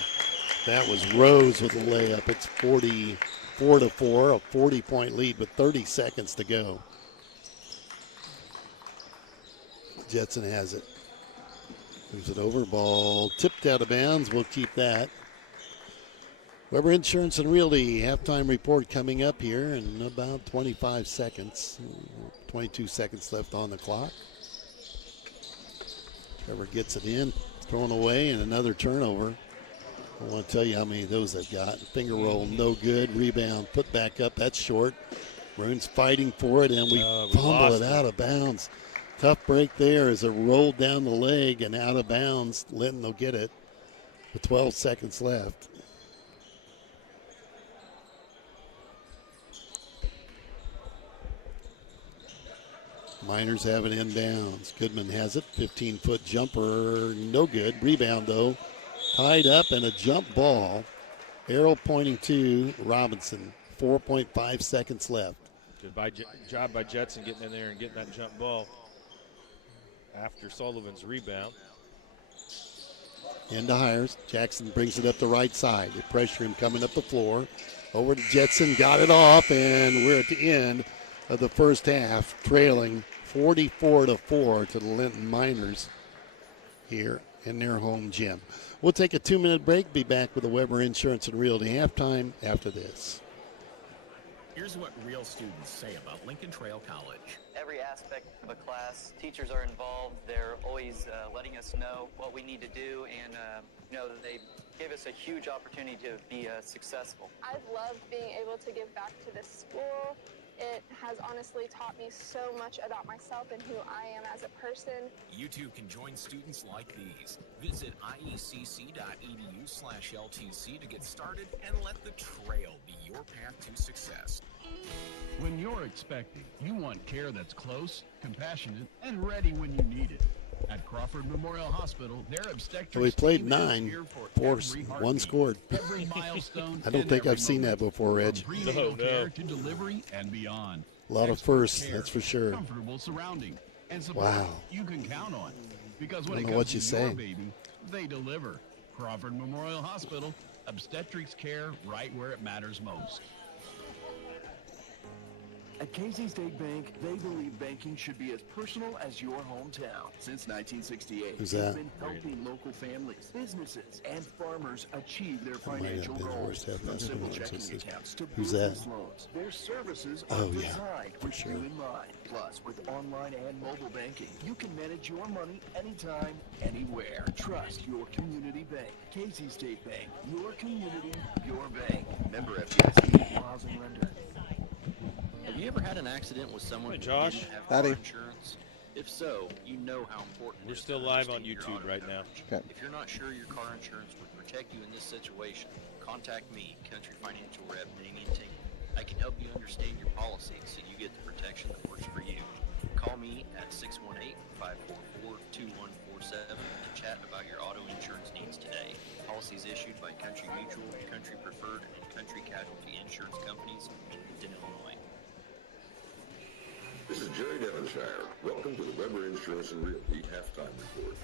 That was Rose with the layup. It's 44-4, a 40-point lead with 30 seconds to go. Jetson has it. Moves it over. Ball tipped out of bounds. We'll keep that. Weber Insurance and Realty halftime report coming up here in about 25 seconds. 22 seconds left on the clock. Trevor gets it in, thrown away, and another turnover. I want to tell you how many of those they've got. Finger roll, no good. Rebound, put back up. That's short. Maroons fighting for it, and we fumble it out of bounds. Tough break there as it rolled down the leg and out of bounds. Linton will get it with 12 seconds left. Miners have it inbounds. Goodman has it. 15-foot jumper, no good. Rebound, though. Tied up and a jump ball. Arrow pointing to Robinson. 4.5 seconds left. Good job by Jetson getting in there and getting that jump ball after Sullivan's rebound. Into Hires. Jackson brings it up the right side. They pressure him coming up the floor. Over to Jetson. Got it off, and we're at the end of the first half, trailing 44-4 to the Linton Miners here in their home gym. We'll take a 2-minute break, be back with the Weber Insurance and Realty halftime after this. Here's what real students say about Lincoln Trail College. Every aspect of a class, teachers are involved. They're always letting us know what we need to do, and they give us a huge opportunity to be successful. I've loved being able to give back to this school. It has honestly taught me so much about myself and who I am as a person. You too can join students like these. Visit iecc.edu/LTC to get started and let the trail be your path to success. When you're expecting, you want care that's close, compassionate, and ready when you need it. At Crawford Memorial Hospital, their obstetrics So we played team is 9, here for 4, every 1 heartbeat, scored. every milestone, I don't and think every I've seen that moment. before, Reg. From prenatal care to delivery and beyond. A lot of Expert firsts, care, that's for sure. Comfortable surrounding and support Wow. you can count on. Because when I it don't know comes what you to your say. baby, they deliver. Crawford Memorial Hospital, obstetrics care right where it matters most. At Casey State Bank, they believe banking should be as personal as your hometown. Since 1968, Who's they've that? been helping local families, businesses, and farmers achieve their might have financial been the goals. worst half From last simple night. checking Just- accounts to Who's business that? loans, their services are Oh, yeah, designed for with sure. you in mind. Plus, with online and mobile banking, you can manage your money anytime, anywhere. Trust your community bank. Casey State Bank, your community, your bank. Member FDIC, housing lender. Have you ever had an accident with someone Hey, who Josh. didn't have Howdy. car insurance? If so, you know how important it We're is still to live on understand your YouTube auto right now. coverage. Okay. If you're not sure your car insurance would protect you in this situation, contact me, Country Financial Rep Damien Tingley. I can help you understand your policy so you get the protection that works for you. Call me at 618-544-2147 and chat about your auto insurance needs today. Policies issued by Country Mutual, Country Preferred, and Country Casualty Insurance Companies in Linton, Illinois. This is Jerry Devonshire. Welcome to the Weber Insurance and Realty halftime report.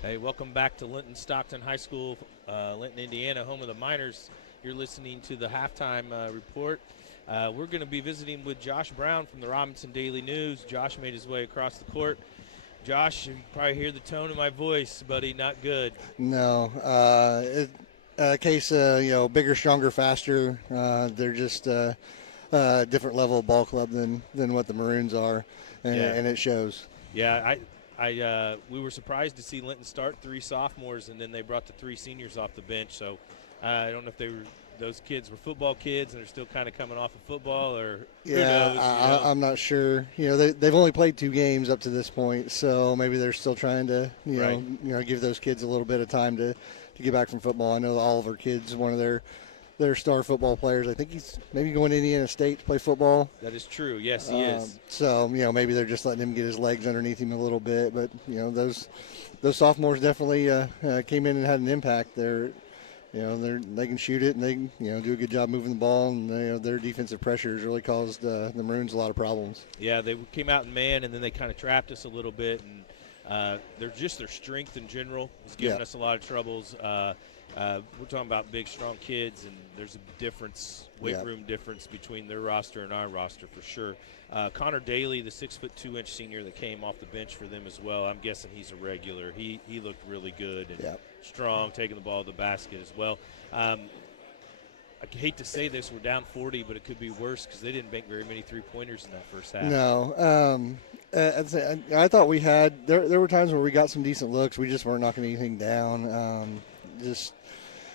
Hey, welcome back to Linton-Stockton High School, Linton, Indiana, home of the Miners. You're listening to the halftime report. We're going to be visiting with Josh Brown from the Robinson Daily News. Josh made his way across the court Josh, you can probably hear the tone of my voice, buddy. Not good. No. Case, bigger, stronger, faster. They're just a different level of ball club than what the Maroons are, and it shows. Yeah, we were surprised to see Linton start 3 sophomores, and then they brought the 3 seniors off the bench. So I don't know if those kids were football kids and they're still kind of coming off of football, or who knows. I'm not sure. They've only played 2 games up to this point, so maybe they're still trying to give those kids a little bit of time to get back from football. I know the Oliver kid's one of their star football players. I think he's maybe going to Indiana State to play football. That is true. Yes, he is. So maybe they're just letting him get his legs underneath him a little bit. But those sophomores definitely came in and had an impact. They can shoot it, and they can do a good job moving the ball, and their defensive pressure has really caused the Maroons a lot of problems. Yeah, they came out in man, and then they kind of trapped us a little bit, and their strength in general is giving us a lot of troubles. We're talking about big, strong kids, and there's a difference, weight room difference between their roster and our roster for sure. Connor Daly, the 6'2" senior that came off the bench for them as well, I'm guessing he's a regular. He looked really good and strong, taking the ball to the basket as well. I hate to say this, we're down 40, but it could be worse because they didn't make very many three-pointers in that first half. No. I thought we had – there were times where we got some decent looks. We just weren't knocking anything down.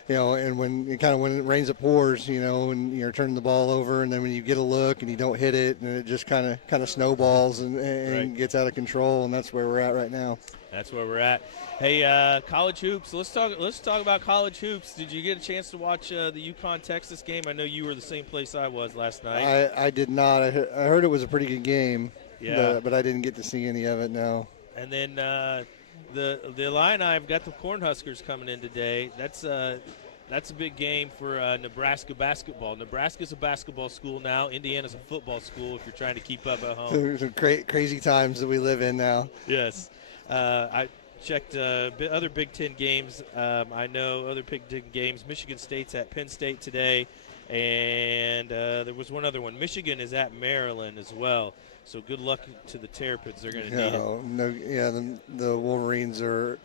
And when it rains, it pours, and you're turning the ball over, and then when you get a look and you don't hit it, and it just kind of snowballs and gets out of control, and that's where we're at right now. That's where we're at. Hey, college hoops. Let's talk about college hoops. Did you get a chance to watch the UConn-Texas game? I know you were the same place I was last night. I did not. I heard it was a pretty good game. Yeah. But I didn't get to see any of it. No. And then the Illini have got the Cornhuskers coming in today. That's a big game for Nebraska basketball. Nebraska's a basketball school now. Indiana's a football school if you're trying to keep up at home. Some crazy times that we live in now. Yes. I checked other Big Ten games. I know other Big Ten games. Michigan State's at Penn State today, and there was one other one. Michigan is at Maryland as well. So good luck to the Terrapins. They're going to need it. The Wolverines are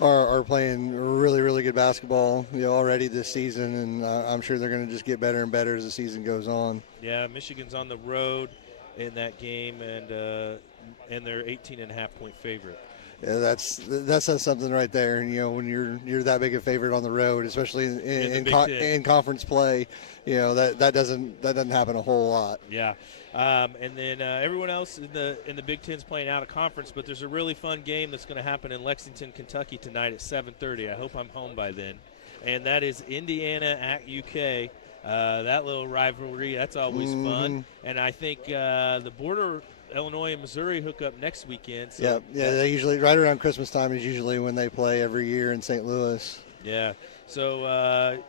playing really, really good basketball already this season, and I'm sure they're going to just get better and better as the season goes on. Yeah, Michigan's on the road in that game, and they're 18.5-point favorite. Yeah, that says something right there. And when you're that big a favorite on the road, especially in conference play, that doesn't happen a whole lot. Yeah, and then everyone else in the Big Ten's playing out of conference, but there's a really fun game that's going to happen in Lexington, Kentucky tonight at 7:30. I hope I'm home by then, and that is Indiana at UK. That little rivalry, that's always fun, and I think the border. Illinois and Missouri hook up next weekend. So they usually right around Christmas time is usually when they play every year in St. Louis. Yeah, so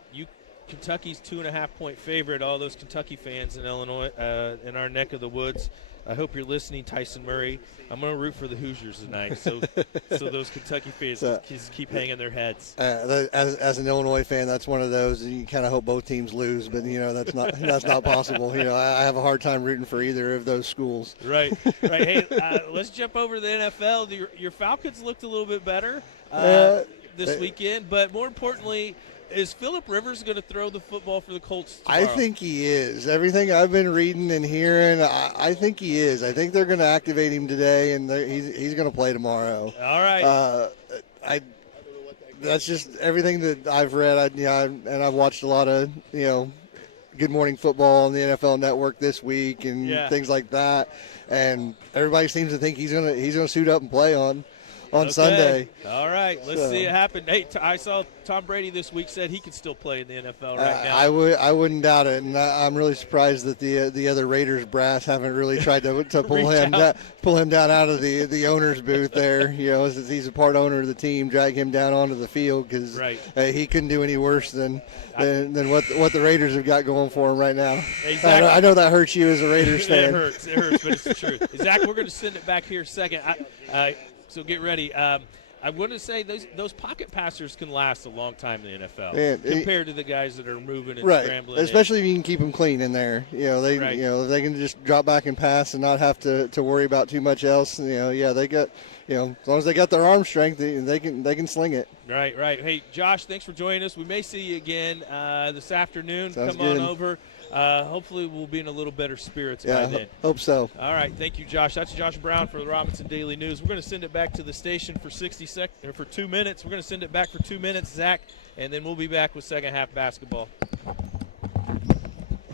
Kentucky's 2.5-point favorite. All those Kentucky fans in Illinois, in our neck of the woods. I hope you're listening, Tyson Murray. I'm going to root for the Hoosiers tonight, so those Kentucky fans just keep hanging their heads. As an Illinois fan, that's one of those you kind of hope both teams lose, but that's not possible. I have a hard time rooting for either of those schools. Right. Hey, let's jump over to the NFL. Your Falcons looked a little bit better this weekend, but more importantly. Is Phillip Rivers going to throw the football for the Colts tomorrow? I think he is. Everything I've been reading and hearing, I think he is. I think they're going to activate him today, and he's going to play tomorrow. All right. That's just everything that I've read. And I've watched a lot of Good Morning Football on the NFL Network this week and things like that. And everybody seems to think he's going to suit up and play on Sunday. All right, let's see it happen. Hey, I saw Tom Brady this week said he could still play in the NFL right now. I wouldn't doubt it, and I'm really surprised that the other Raiders brass haven't really tried to pull him down out of the owner's booth there. Since he's a part owner of the team, drag him down onto the field because he couldn't do any worse than what the Raiders have got going for him right now. Exactly. I know that hurts you as a Raiders fan. It hurts, but it's the truth. Zach, we're going to send it back here a second. So get ready. I want to say those pocket passers can last a long time in the NFL Man, compared to the guys that are moving and right, scrambling. especially if you can keep them clean in there. Right. If they can just drop back and pass and not have to worry about too much else. They got, as long as they got their arm strength, they can sling it. Right. Hey, Josh, thanks for joining us. We may see you again this afternoon. Sounds Come good. on over. Hopefully we'll be in a little better spirits by then. Hope so. All right, thank you, Josh. That's Josh Brown for the Robinson Daily News. We're going to send it back to the station for 2 minutes. We're going to send it back for 2 minutes, Zach, and then we'll be back with second half basketball.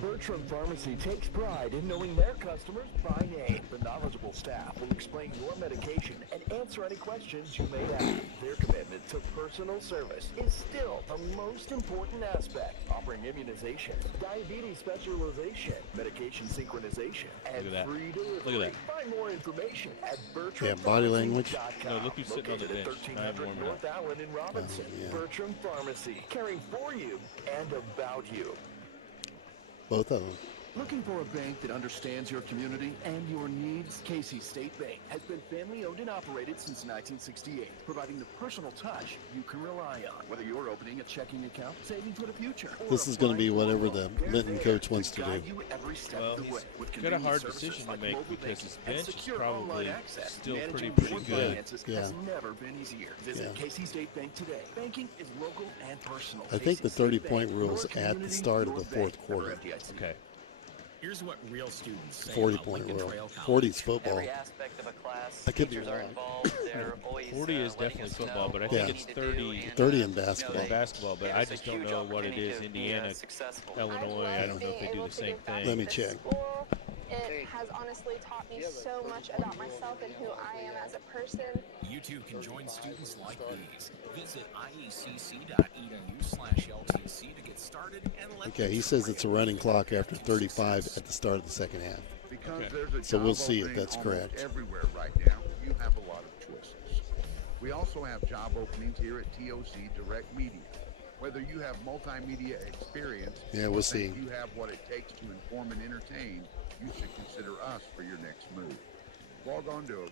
Bertram Pharmacy takes pride in knowing their customers by name. The knowledgeable staff will explain your medication and answer any questions you may have. Their commitment to personal service is still the most important aspect, offering immunization, diabetes specialization, medication synchronization, and free delivery. Look at that. Find more information at Bertram. Yeah, body language. No, look who's sitting on the bench. I have 1300 warmed North up. Allen in Robinson. Bertram Pharmacy, caring for you and about you. Both of them. Looking for a bank that understands your community and your needs? Casey State Bank has been family-owned and operated since 1968, providing the personal touch you can rely on. Whether you're opening a checking account, saving for the future, or This is going to be whatever the Linton coach wants to do. Well, he's got a hard decision to make because his bench is probably still pretty good. Yeah. Has never been easier. Visit Casey State Bank today. Banking is local and personal. I think the Casey State 30-point Bank, rule is your at the community, start of your the fourth bank. quarter. Okay. Here's what real students say 40-point about rule. Lincoln Trail 40's football. Every aspect of a class, I could be teachers are wrong. involved. They're always 40 is letting definitely us football, know but I what think we it's need to do 30. 30 in basketball. In basketball, but give I us a just don't huge know what it opportunity is. to be, Indiana, successful. Illinois, I don't know if they do the same thing. Let me check. School, it has honestly taught me so much about myself and who I am as a person. You too can join students like these. Visit iecc.edu/LTC to get started and let Okay, he says it's a running clock after 35 at the start of the second half. Because there's a So job we'll see if opening that's almost correct. everywhere right now, you have a lot of choices. We also have job openings here at TOC Direct Media. Whether you have multimedia experience Yeah, we'll or think see. you have what it takes to inform and entertain, you should consider us for your next move. Log on to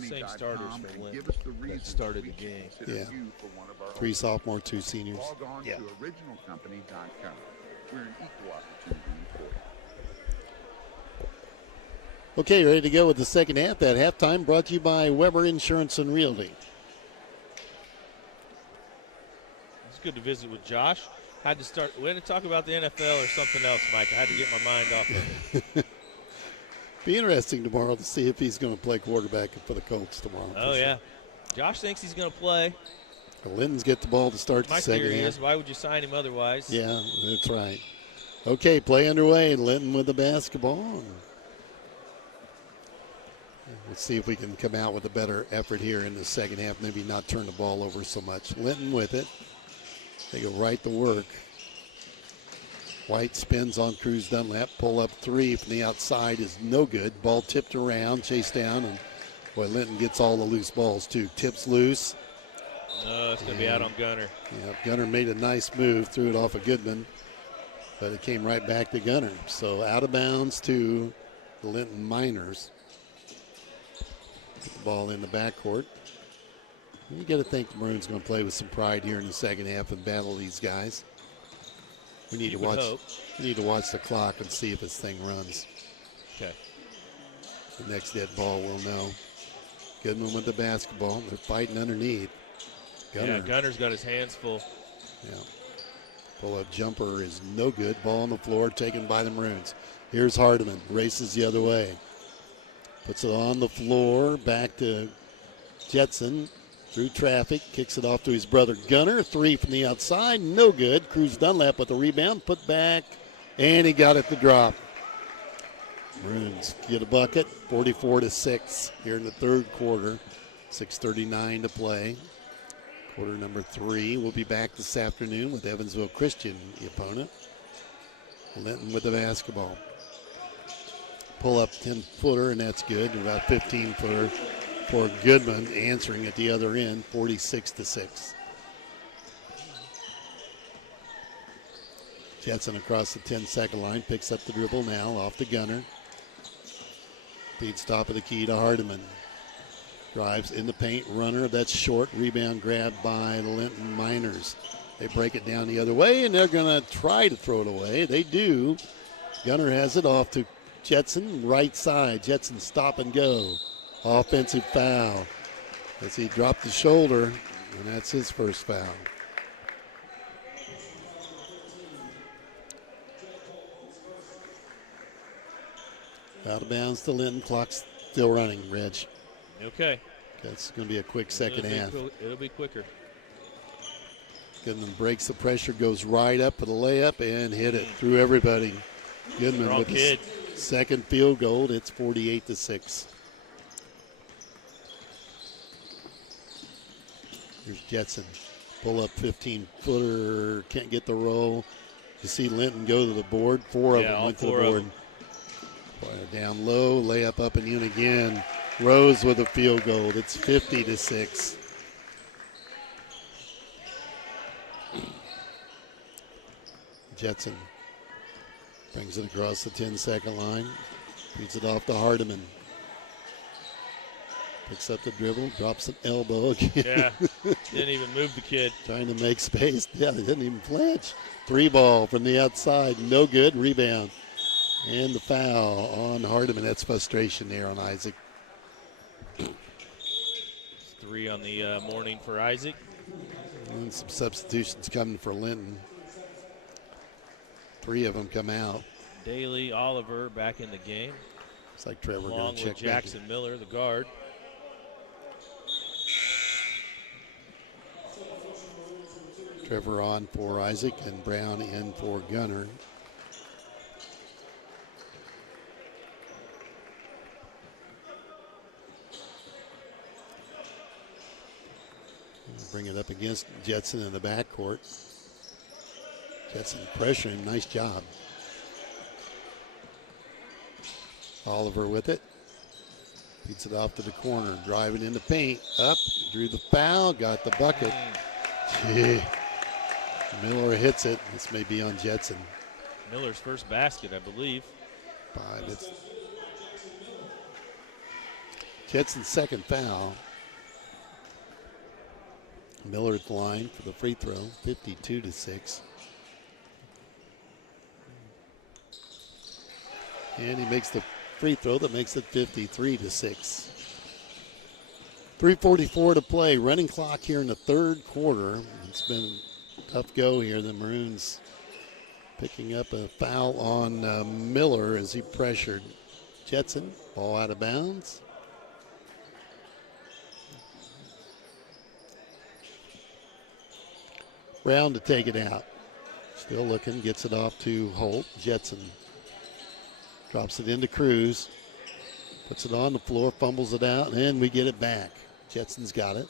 Same starters originalcompany.com for and Linton give us the that reason started we the should game. consider Yeah. you for one of our 3 sophomore, 2 seniors. Log on Yeah. to originalcompany.com. We're an equal opportunity employer. Okay, ready to go with the second half. That halftime brought to you by Weber Insurance and Realty. It's good to visit with Josh. Had to start. We had to talk about the NFL or something else, Mike. I had to get my mind off of it. Be interesting tomorrow to see if he's going to play quarterback for the Colts tomorrow. Oh, yeah. Josh thinks he's going to play. Linton's get the ball to start My the second theory half. is, why would you sign him otherwise? Yeah, that's right. Okay, play underway. Linton with the basketball. Let's see if we can come out with a better effort here in the second half. Maybe not turn the ball over so much. Linton with it. They go right to work. White spins on Cruz Dunlap. Pull up 3 from the outside is no good. Ball tipped around, chased down, and boy, Linton gets all the loose balls too. Tips loose. No, it's going to be out on Gunner. Yeah, Gunner made a nice move, threw it off of Goodman, but it came right back to Gunner. So out of bounds to the Linton Miners. Get the ball in the backcourt. You got to think the Maroons going to play with some pride here in the second half and battle these guys. We need You to would watch. hope. We need to watch the clock and see if this thing runs. Okay. The next dead ball we'll know. Goodman with the basketball. They're fighting underneath. Gunner. Yeah, Gunner's got his hands full. Yeah. Pull-up jumper is no good. Ball on the floor taken by the Maroons. Here's Hardiman. Races the other way. Puts it on the floor. Back to Jetson. Through traffic. Kicks it off to his brother Gunner. 3 from the outside. No good. Cruz Dunlap with the rebound. Put back. And he got it to drop. Maroons get a bucket. 44-6 here in the third quarter. 6:39 to play. Quarter number 3. We'll be back this afternoon with Evansville Christian, the opponent. Linton with the basketball. Pull up 10-footer, and that's good. About 15-footer for Goodman, answering at the other end, 46-6. Jetson across the 10-second line, picks up the dribble now, off the Gunner. Feeds top of the key to Hardiman. Drives in the paint, runner, that's short. Rebound grabbed by the Linton Miners. They break it down the other way, and they're going to try to throw it away. They do. Gunner has it off to Jetson, right side. Jetson stop and go. Offensive foul as he dropped the shoulder, and that's his first foul. Out of bounds to Linton. Clock's still running, Reg. Okay. That's going to be a quick second half. It'll be quicker. Goodman breaks the pressure, goes right up for the layup, and hit it through everybody. Goodman with his second field goal. It's 48-6. Here's Jetson. Pull up 15-footer. Can't get the roll. You see Linton go to the board. Four of them went to the board. Down low, layup up and in again. Rose with a field goal. It's 50-6. Jetson brings it across the 10-second line. Feeds it off to Hardiman. Picks up the dribble, drops an elbow again. Yeah, didn't even move the kid. Trying to make space. Yeah, they didn't even flinch. 3-ball from the outside, no good. Rebound. And the foul on Hardiman. That's frustration there on Isaac. 3 on the morning for Isaac. And some substitutions coming for Linton. 3 of them come out. Daly, Oliver back in the game. It's like Trevor along going to check with Jackson back. Miller, the guard. Trevor on for Isaac and Brown in for Gunner. Bring it up against Jetson in the backcourt. Jetson pressuring, nice job. Oliver with it. Beats it off to the corner, driving in the paint. Up, drew the foul, got the bucket. Gee. Miller hits it. This may be on Jetson. Miller's first basket, I believe. 5. It's Jetson's second foul. Miller at the line for the free throw, 52-6. And he makes the free throw that makes it 53-6. 3:44 to play. Running clock here in the third quarter. It's been a tough go here. The Maroons picking up a foul on Miller as he pressured Jetson. Ball out of bounds. Brown to take it out. Still looking, gets it off to Holt. Jetson drops it into Cruz. Puts it on the floor, fumbles it out, and we get it back. Jetson's got it.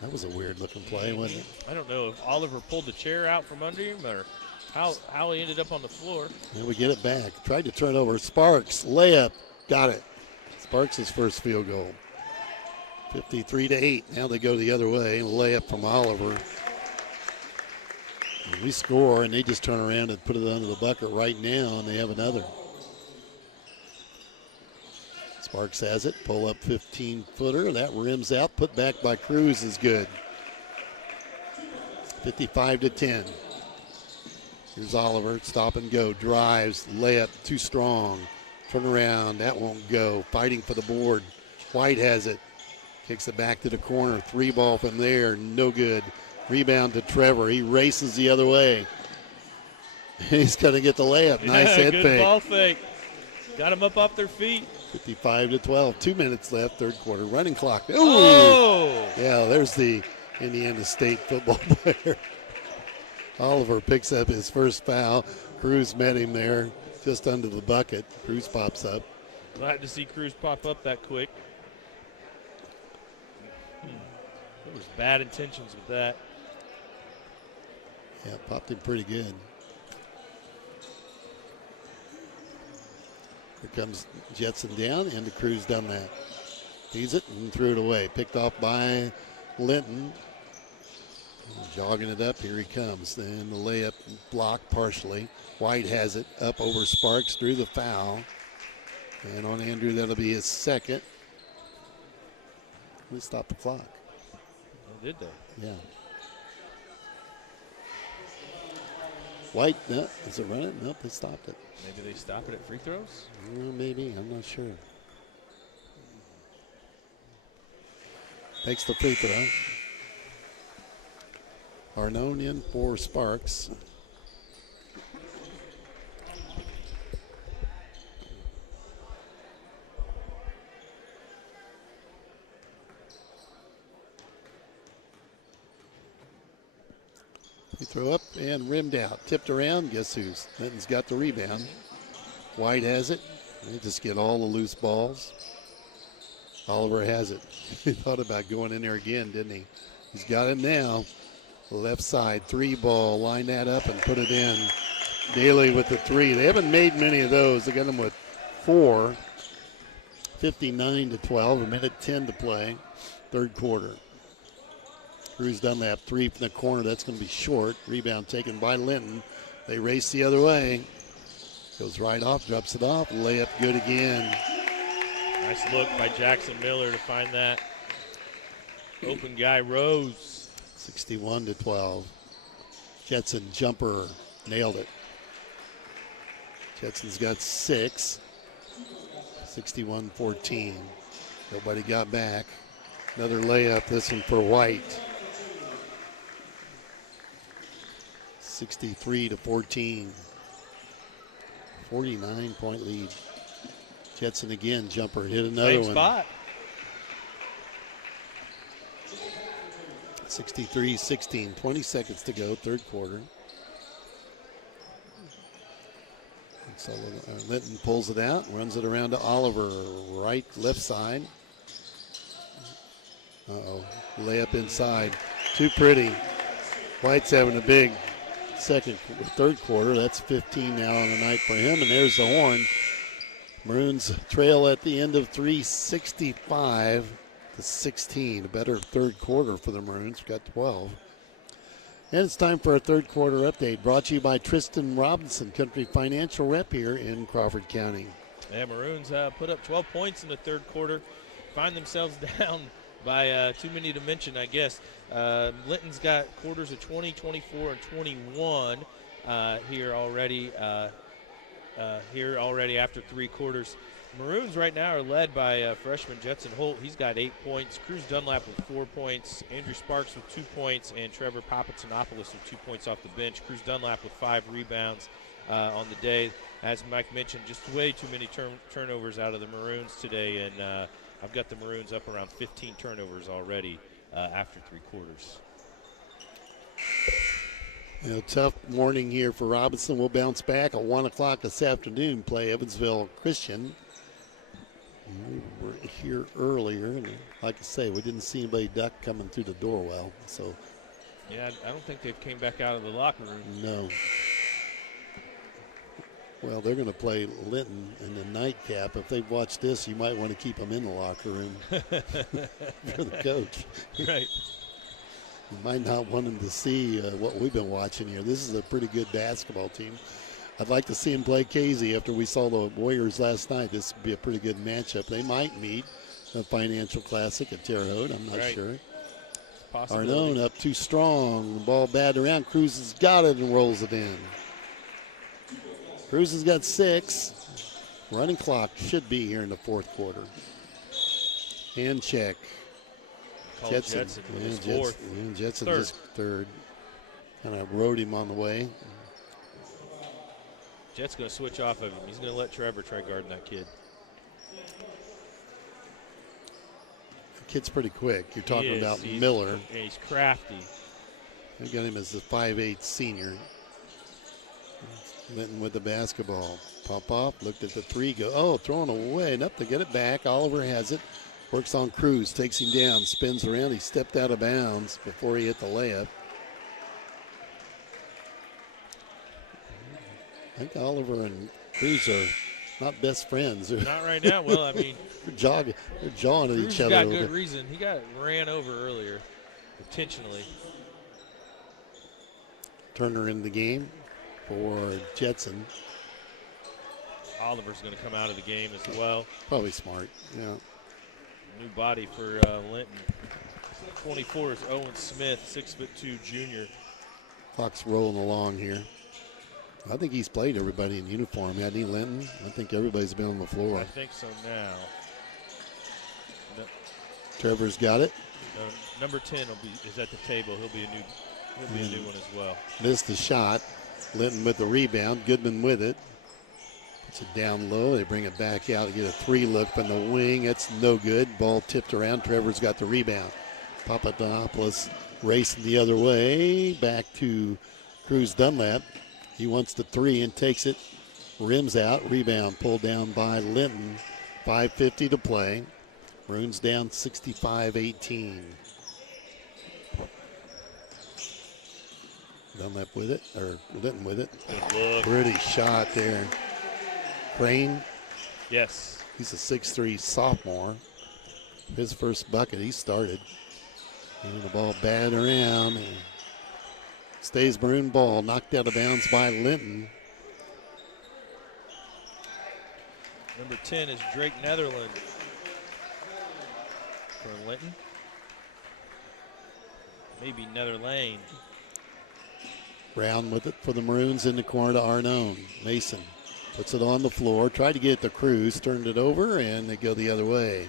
That was a weird looking play, wasn't it? I don't know if Oliver pulled the chair out from under him or how he ended up on the floor. And we get it back. Tried to turn over. Sparks, layup, got it. Sparks' first field goal. 53-8. Now they go the other way. Layup from Oliver. And we score, and they just turn around and put it under the bucket right now, and they have another. Sparks has it. Pull up 15-footer. That rims out. Put back by Cruz is good. 55-10. Here's Oliver. Stop and go. Drives. Layup. Too strong. Turn around. That won't go. Fighting for the board. White has it. Kicks it back to the corner. 3-ball from there. No good. Rebound to Trevor. He races the other way. He's going to get the layup. Nice head good fake. Ball fake. Got them up off their feet. 55-12. 2 minutes left, third quarter. Running clock. Ooh. Oh! Yeah, there's the Indiana State football player. Oliver picks up his first foul. Cruz met him there just under the bucket. Cruz pops up. Glad to see Cruz pop up that quick. There was bad intentions with that. Yeah, popped him pretty good. Here comes Jetson down, and the Cruz done that. Feeds it and threw it away. Picked off by Linton. Jogging it up, here he comes. Then the layup blocked partially. White has it up over Sparks, drew the foul. And on Andrew, that'll be his second. They stopped the clock. Oh, did they? Yeah. White, no, is it running? Nope, they stopped it. Maybe they stop it at free throws? Maybe, I'm not sure. Takes the free throw. Arnone in for Sparks. Free throw up and rimmed out. Tipped around. Guess who's? Linton's got the rebound. White has it. They just get all the loose balls. Oliver has it. He thought about going in there again, didn't he? He's got it now. Left side, 3 ball. Line that up and put it in. Daly with the 3. They haven't made many of those. They got them with 4. 59-12. A minute 10 to play. Third quarter. Cruz Dunlap, 3 from the corner. That's going to be short. Rebound taken by Linton. They race the other way. Goes right off, drops it off. Layup good again. Nice look by Jackson Miller to find that open guy, Rose. 61-12. Jetson jumper, nailed it. Jetson's got 6. 61-14. Nobody got back. Another layup, this one for White. 63-14. 49-point lead. Jetson again, jumper, hit another one. Same spot. 63-16, 20 seconds to go, third quarter. So Linton pulls it out, runs it around to Oliver, right, left side. Layup inside, too pretty. White's having a big third quarter. That's 15 now on the night for him, and there's the horn. Maroons trail at the end of 3, 65-16. A better third quarter for the Maroons. We've got 12. And it's time for our third quarter update, brought to you by Tristan Robinson, Country Financial Rep here in Crawford County. Yeah, Maroons put up 12 points in the third quarter, find themselves down by too many to mention, I guess. Linton's got quarters of 20, 24, and 21 here already after 3 quarters. Maroons right now are led by freshman Jetson Holt. He's got 8 points. Cruz Dunlap with 4 points. Andrew Sparks with 2 points. And Trevor Papatonopoulos with 2 points off the bench. Cruz Dunlap with 5 rebounds on the day. As Mike mentioned, just way too many turnovers out of the Maroons today. And I've got the Maroons up around 15 turnovers already after 3 quarters. Tough morning here for Robinson. We'll bounce back at 1 o'clock this afternoon, play Evansville Christian. We were here earlier, and like I say, we didn't see anybody duck coming through the door well. So, yeah, I don't think they've came back out of the locker room. No. Well, they're going to play Linton in the nightcap. If they've watched this, you might want to keep them in the locker room for the coach. Right. You might not want them to see what we've been watching here. This is a pretty good basketball team. I'd like to see them play Casey after we saw the Warriors last night. This would be a pretty good matchup. They might meet a Financial Classic at Terre Haute. I'm not sure. Arnone up too strong. The ball batted around. Cruz has got it and rolls it in. Cruz has got 6. Running clock should be here in the fourth quarter. Hand check. Jetson Jetson just third. Kind of rode him on the way. Jet's going to switch off of him. He's going to let Trevor try guarding that kid. The kid's pretty quick. You're talking about Miller. Yeah, he's crafty. I got him as a 5'8" senior. Linton with the basketball. Pop off, looked at the 3, go, thrown away. Enough to get it back. Oliver has it. Works on Cruz, takes him down, spins around. He stepped out of bounds before he hit the layup. I think Oliver and Cruz are not best friends. Not right now. Well, I mean, they're jawing at each other. Got good reason. He got ran over earlier, intentionally. Turner in the game for Jetson. Oliver's going to come out of the game as well. Probably smart, yeah. New body for Linton. 24 is Owen Smith, 6'2" junior. Clock's rolling along here. I think he's played everybody in uniform, hasn't he, Linton? I think everybody's been on the floor. I think so now. Trevor's got it. Number 10 is at the table. He'll be a new one as well. Missed the shot. Linton with the rebound. Goodman with it. Puts it down low. They bring it back out to get a 3 look from the wing. That's no good. Ball tipped around. Trevor's got the rebound. Papadopoulos racing the other way. Back to Cruz Dunlap. He wants the 3 and takes it. Rims out. Rebound pulled down by Linton. 5:50 to play. Maroons down 65-18. Dunlap with it, or Linton with it. Good look. Pretty shot there. Crane. Yes. He's a 6'3" sophomore. His first bucket, he started. And the ball batted around. And stays Maroon ball. Knocked out of bounds by Linton. Number 10 is Drake Netherland for Linton. Maybe Netherlane. Brown with it for the Maroons in the corner to Arnone. Mason puts it on the floor. Tried to get it to Cruz. Turned it over, and they go the other way.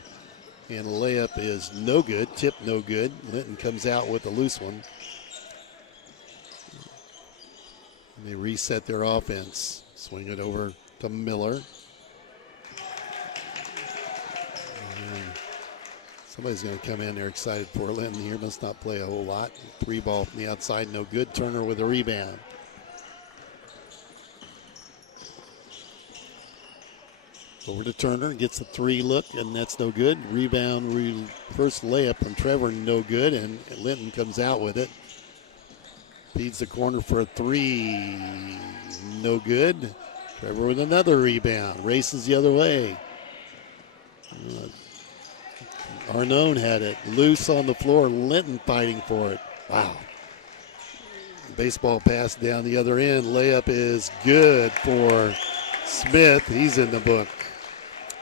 And the layup is no good. Tip no good. Linton comes out with a loose one. And they reset their offense. Swing it over to Miller. And somebody's going to come in there excited for Linton here. Must not play a whole lot. 3 ball from the outside, no good. Turner with a rebound. Over to Turner, gets a 3 look, and that's no good. Rebound, first layup from Trevor, no good, and Linton comes out with it. Feeds the corner for a 3, no good. Trevor with another rebound, races the other way. Arnone had it loose on the floor. Linton fighting for it. Wow. Baseball pass down the other end. Layup is good for Smith. He's in the book.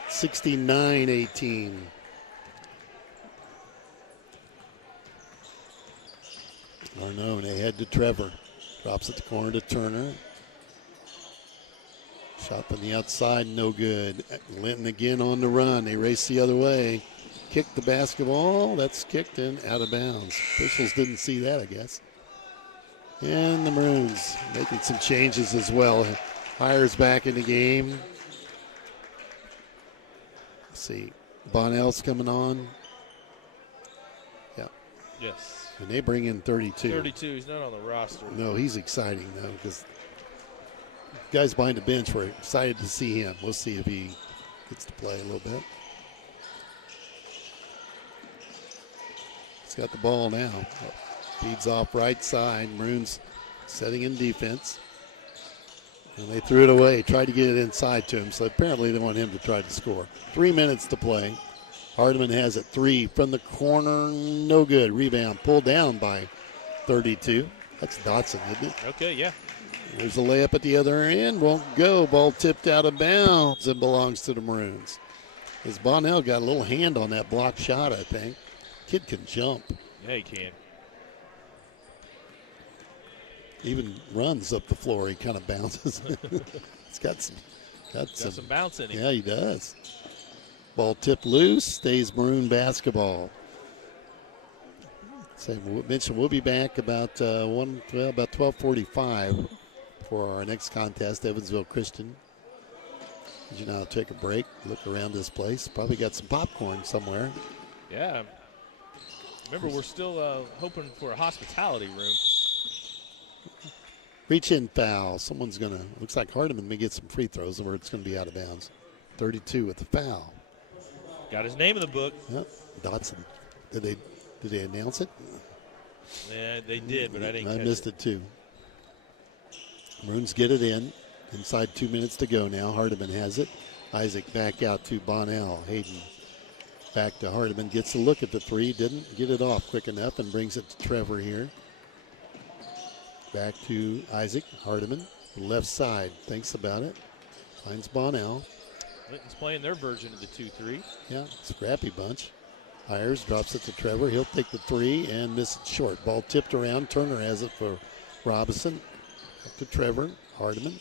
69-18. Arnone ahead to Trevor. Drops at the corner to Turner. Shot from the outside, no good. Linton again on the run. They race the other way. Kick the basketball. That's kicked and out of bounds. Officials didn't see that, I guess. And the Maroons making some changes as well. Hires back in the game. Let's see. Bonnell's coming on. Yeah. Yes. And they bring in 32. 32. He's not on the roster. No, he's exciting, though, because guys behind the bench were excited to see him. We'll see if he gets to play a little bit. He's got the ball now. Feeds off right side. Maroons setting in defense. And they threw it away. Tried to get it inside to him. So apparently they want him to try to score. 3 minutes to play. Hardiman has it 3 from the corner. No good. Rebound pulled down by 32. That's Dotson, isn't it? Okay, yeah. There's a layup at the other end. Won't go. Ball tipped out of bounds and belongs to the Maroons. As Bonnell got a little hand on that blocked shot, I think. Kid can jump. Yeah, he can. Even runs up the floor. He kind of bounces. It's got some bounce in him. Yeah, he does. Ball tipped loose. Stays Maroon basketball. So mentioned we'll be back about 12:45 for our next contest, Evansville Christian. You know, take a break, look around this place. Probably got some popcorn somewhere. Yeah. Remember, we're still hoping for a hospitality room. Reach in foul. Someone's going to, looks like Hardiman may get some free throws or it's going to be out of bounds. 32 with the foul. Got his name in the book. Yep. Dotson. Did they announce it? Yeah, they did, but I didn't catch it. I missed it too. Maroons get it in. Inside 2 minutes to go now. Hardiman has it. Isaac back out to Bonnell. Hayden back to Hardiman. Gets a look at the 3. Didn't get it off quick enough and brings it to Trevor here. Back to Isaac. Hardiman. Left side. Thinks about it. Finds Bonnell. Linton's playing their version of the 2-3. Yeah, scrappy bunch. Hires drops it to Trevor. He'll take the three and miss it short. Ball tipped around. Turner has it for Robinson. Back to Trevor. Hardiman.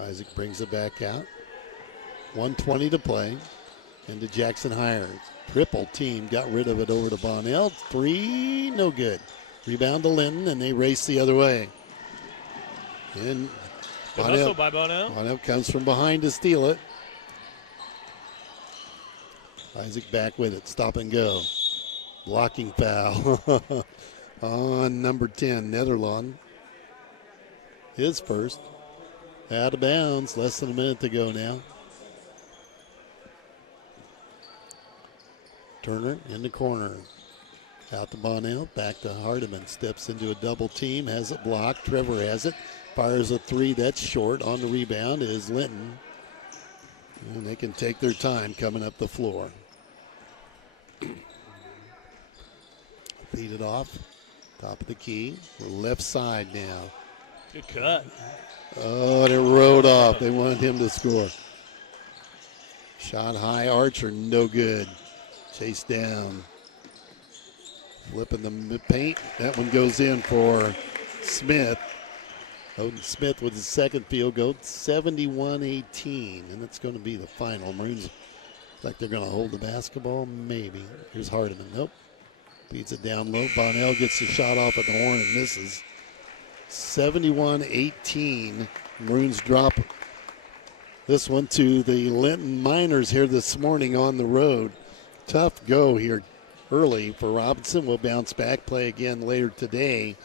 Isaac brings it back out. 1:20 to play. Into Jackson Hires. Triple team got rid of it over to Bonnell. Three, no good. Rebound to Linton, and they race the other way. And Good hustle by Bonnell. Bonnell comes from behind to steal it. Isaac back with it. Stop and go. Blocking foul on number 10, Netherland. His first. Out of bounds. Less than a minute to go now. Turner in the corner. Out to Bonnell. Back to Hardiman. Steps into a double team. Has it blocked. Trevor has it. Fires a three. That's short. On the rebound is Linton. And they can take their time coming up the floor. Feed it off. Top of the key. Left side now. Good cut. Oh, and it rode off. They wanted him to score. Shot high. Archer, no good. Chased down. Flipping the paint. That one goes in for Smith. Odin Smith with his second field goal. 71-18. And it's going to be the final. Maroons like they're going to hold the basketball. Maybe. Here's Hardiman. Nope. Feeds it down low. Bonnell gets the shot off at the horn and misses. 71-18. Maroons drop this one to the Linton Miners here this morning on the road. Tough go here early for Robinson. We'll bounce back, play again later today.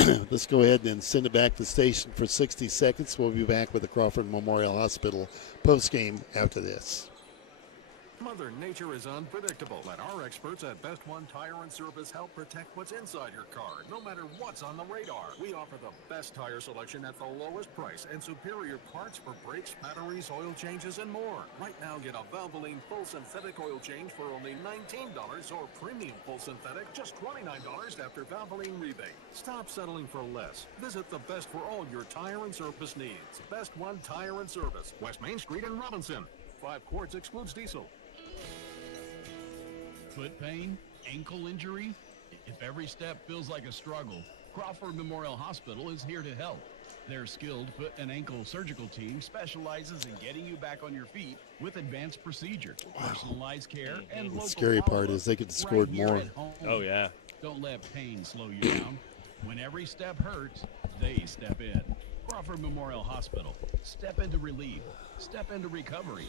Let's go ahead and send it back to the station for 60 seconds. We'll be back with the Crawford Memorial Hospital postgame after this. Mother Nature is unpredictable. Let our experts at Best One Tire and Service help protect what's inside your car, no matter what's on the radar. We offer the best tire selection at the lowest price and superior parts for brakes, batteries, oil changes, and more. Right now, get a Valvoline full synthetic oil change for only $19 or premium full synthetic just $29 after Valvoline rebate. Stop settling for less. Visit the best for all your tire and service needs. Best One Tire and Service, West Main Street in Robinson. 5 quarts excludes diesel. Foot pain? Ankle injury? If every step feels like a struggle, Crawford Memorial Hospital is here to help. Their skilled foot and ankle surgical team specializes in getting you back on your feet with advanced procedures, personalized care, and local The scary part is they could have scored more. Oh, yeah. Don't let pain slow you down. When every step hurts, they step in. Crawford Memorial Hospital. Step into relief. Step into recovery.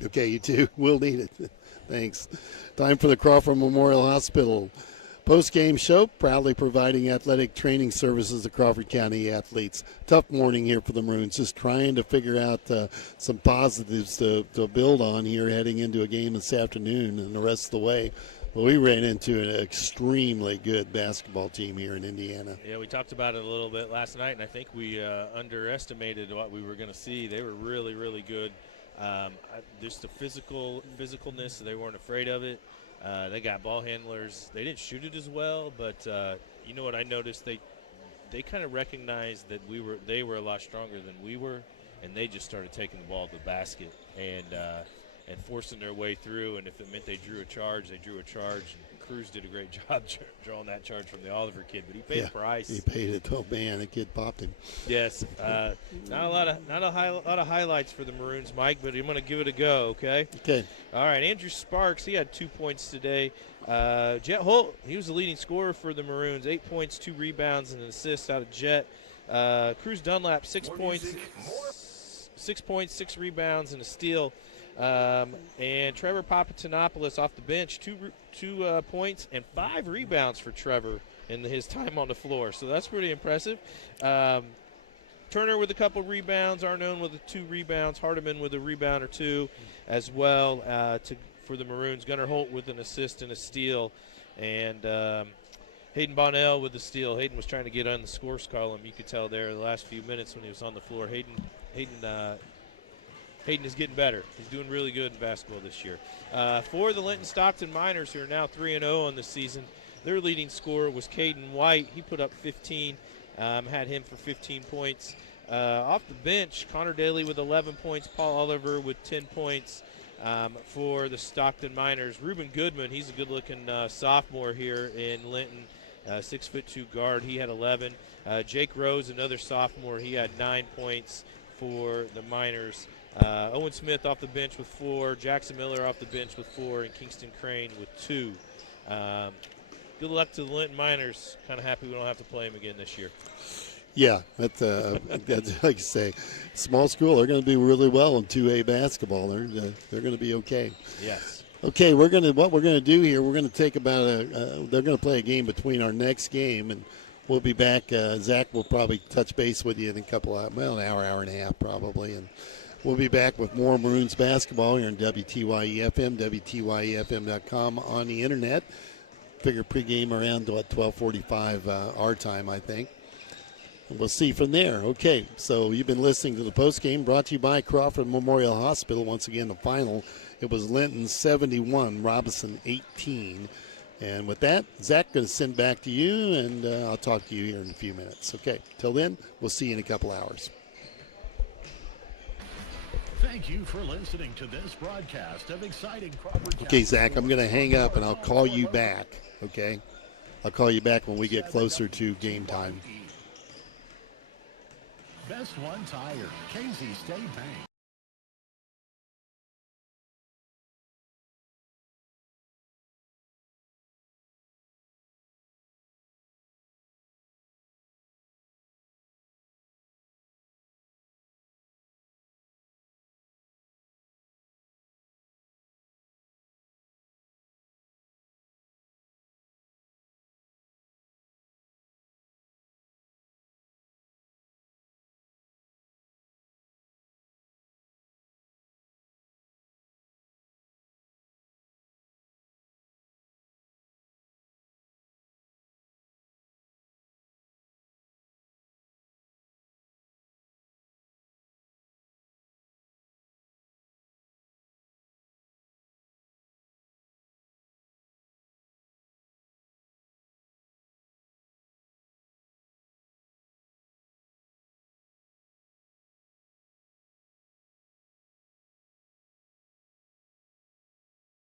Okay, you two will need it. Thanks. Time for the Crawford Memorial Hospital post-game show, proudly providing athletic training services to Crawford County athletes. Tough morning here for the Maroons, just trying to figure out some positives to build on here heading into a game this afternoon and the rest of the way. Well, we ran into an extremely good basketball team here in Indiana. Yeah, we talked about it a little bit last night, and I think we underestimated what we were going to see. They were really, really good. Just the physicalness, they weren't afraid of it. They got ball handlers. They didn't shoot it as well, but you know what I noticed? They kind of recognized that they were a lot stronger than we were, and they just started taking the ball to the basket and forcing their way through. And if it meant they drew a charge, they drew a charge. And Cruz did a great job drawing that charge from the Oliver kid, but he paid a price. He paid it. Oh man, the kid popped him. Yes, not a lot of highlights for the Maroons, Mike, but I'm going to give it a go. Okay. Okay. All right. Andrew Sparks, he had 2 points today. Jet Holt, he was the leading scorer for the Maroons. 8 points, 2 rebounds, and an assist out of Jet. Cruz Dunlap, 6 points, 6 rebounds, and a steal. And Trevor Papatonopoulos off the bench, two points and 5 rebounds for Trevor in his time on the floor. So that's pretty impressive. Turner with a couple rebounds, Arnone with 2 rebounds, Hardiman with a rebound or 2 as well for the Maroons. Gunnar Holt with an assist and a steal. And Hayden Bonnell with the steal. Hayden was trying to get on the scores column. You could tell there the last few minutes when he was on the floor. Hayden is getting better. He's doing really good in basketball this year. For the Linton-Stockton Miners, who are now 3-0 on the season, their leading scorer was Caden White. He put up 15, had him for 15 points. Off the bench, Connor Daly with 11 points, Paul Oliver with 10 points, For the Stockton Miners, Reuben Goodman, he's a good-looking sophomore here in Linton, 6'2" guard. He had 11. Jake Rose, another sophomore, he had 9 points for the Miners. Owen Smith off the bench with 4. Jackson Miller off the bench with 4, and Kingston Crane with 2. Good luck to the Linton Miners. Kind of happy we don't have to play them again this year. Yeah, that's like you say, small school. They're going to do really well in 2A basketball. They're going to be okay. Yes. Okay, what we're going to do here. We're going to take about they're going to play a game between our next game, and we'll be back. Zach will probably touch base with you in a couple of, an hour and a half probably, and we'll be back with more Maroons basketball here on WTYE FM, WTYEFM.com on the internet. Figure pregame around 12:45 our time, I think. We'll see from there. Okay, so you've been listening to the postgame brought to you by Crawford Memorial Hospital. Once again, the final, it was Linton 71, Robinson 18. And with that, Zach, going to send back to you, and I'll talk to you here in a few minutes. Okay, till then, we'll see you in a couple hours. Thank you for listening to this broadcast of exciting Crawford. Okay, Zach, I'm going to hang up, and I'll call you back, okay? I'll call you back when we get closer to game time. Best One Tire, Casey State Bank,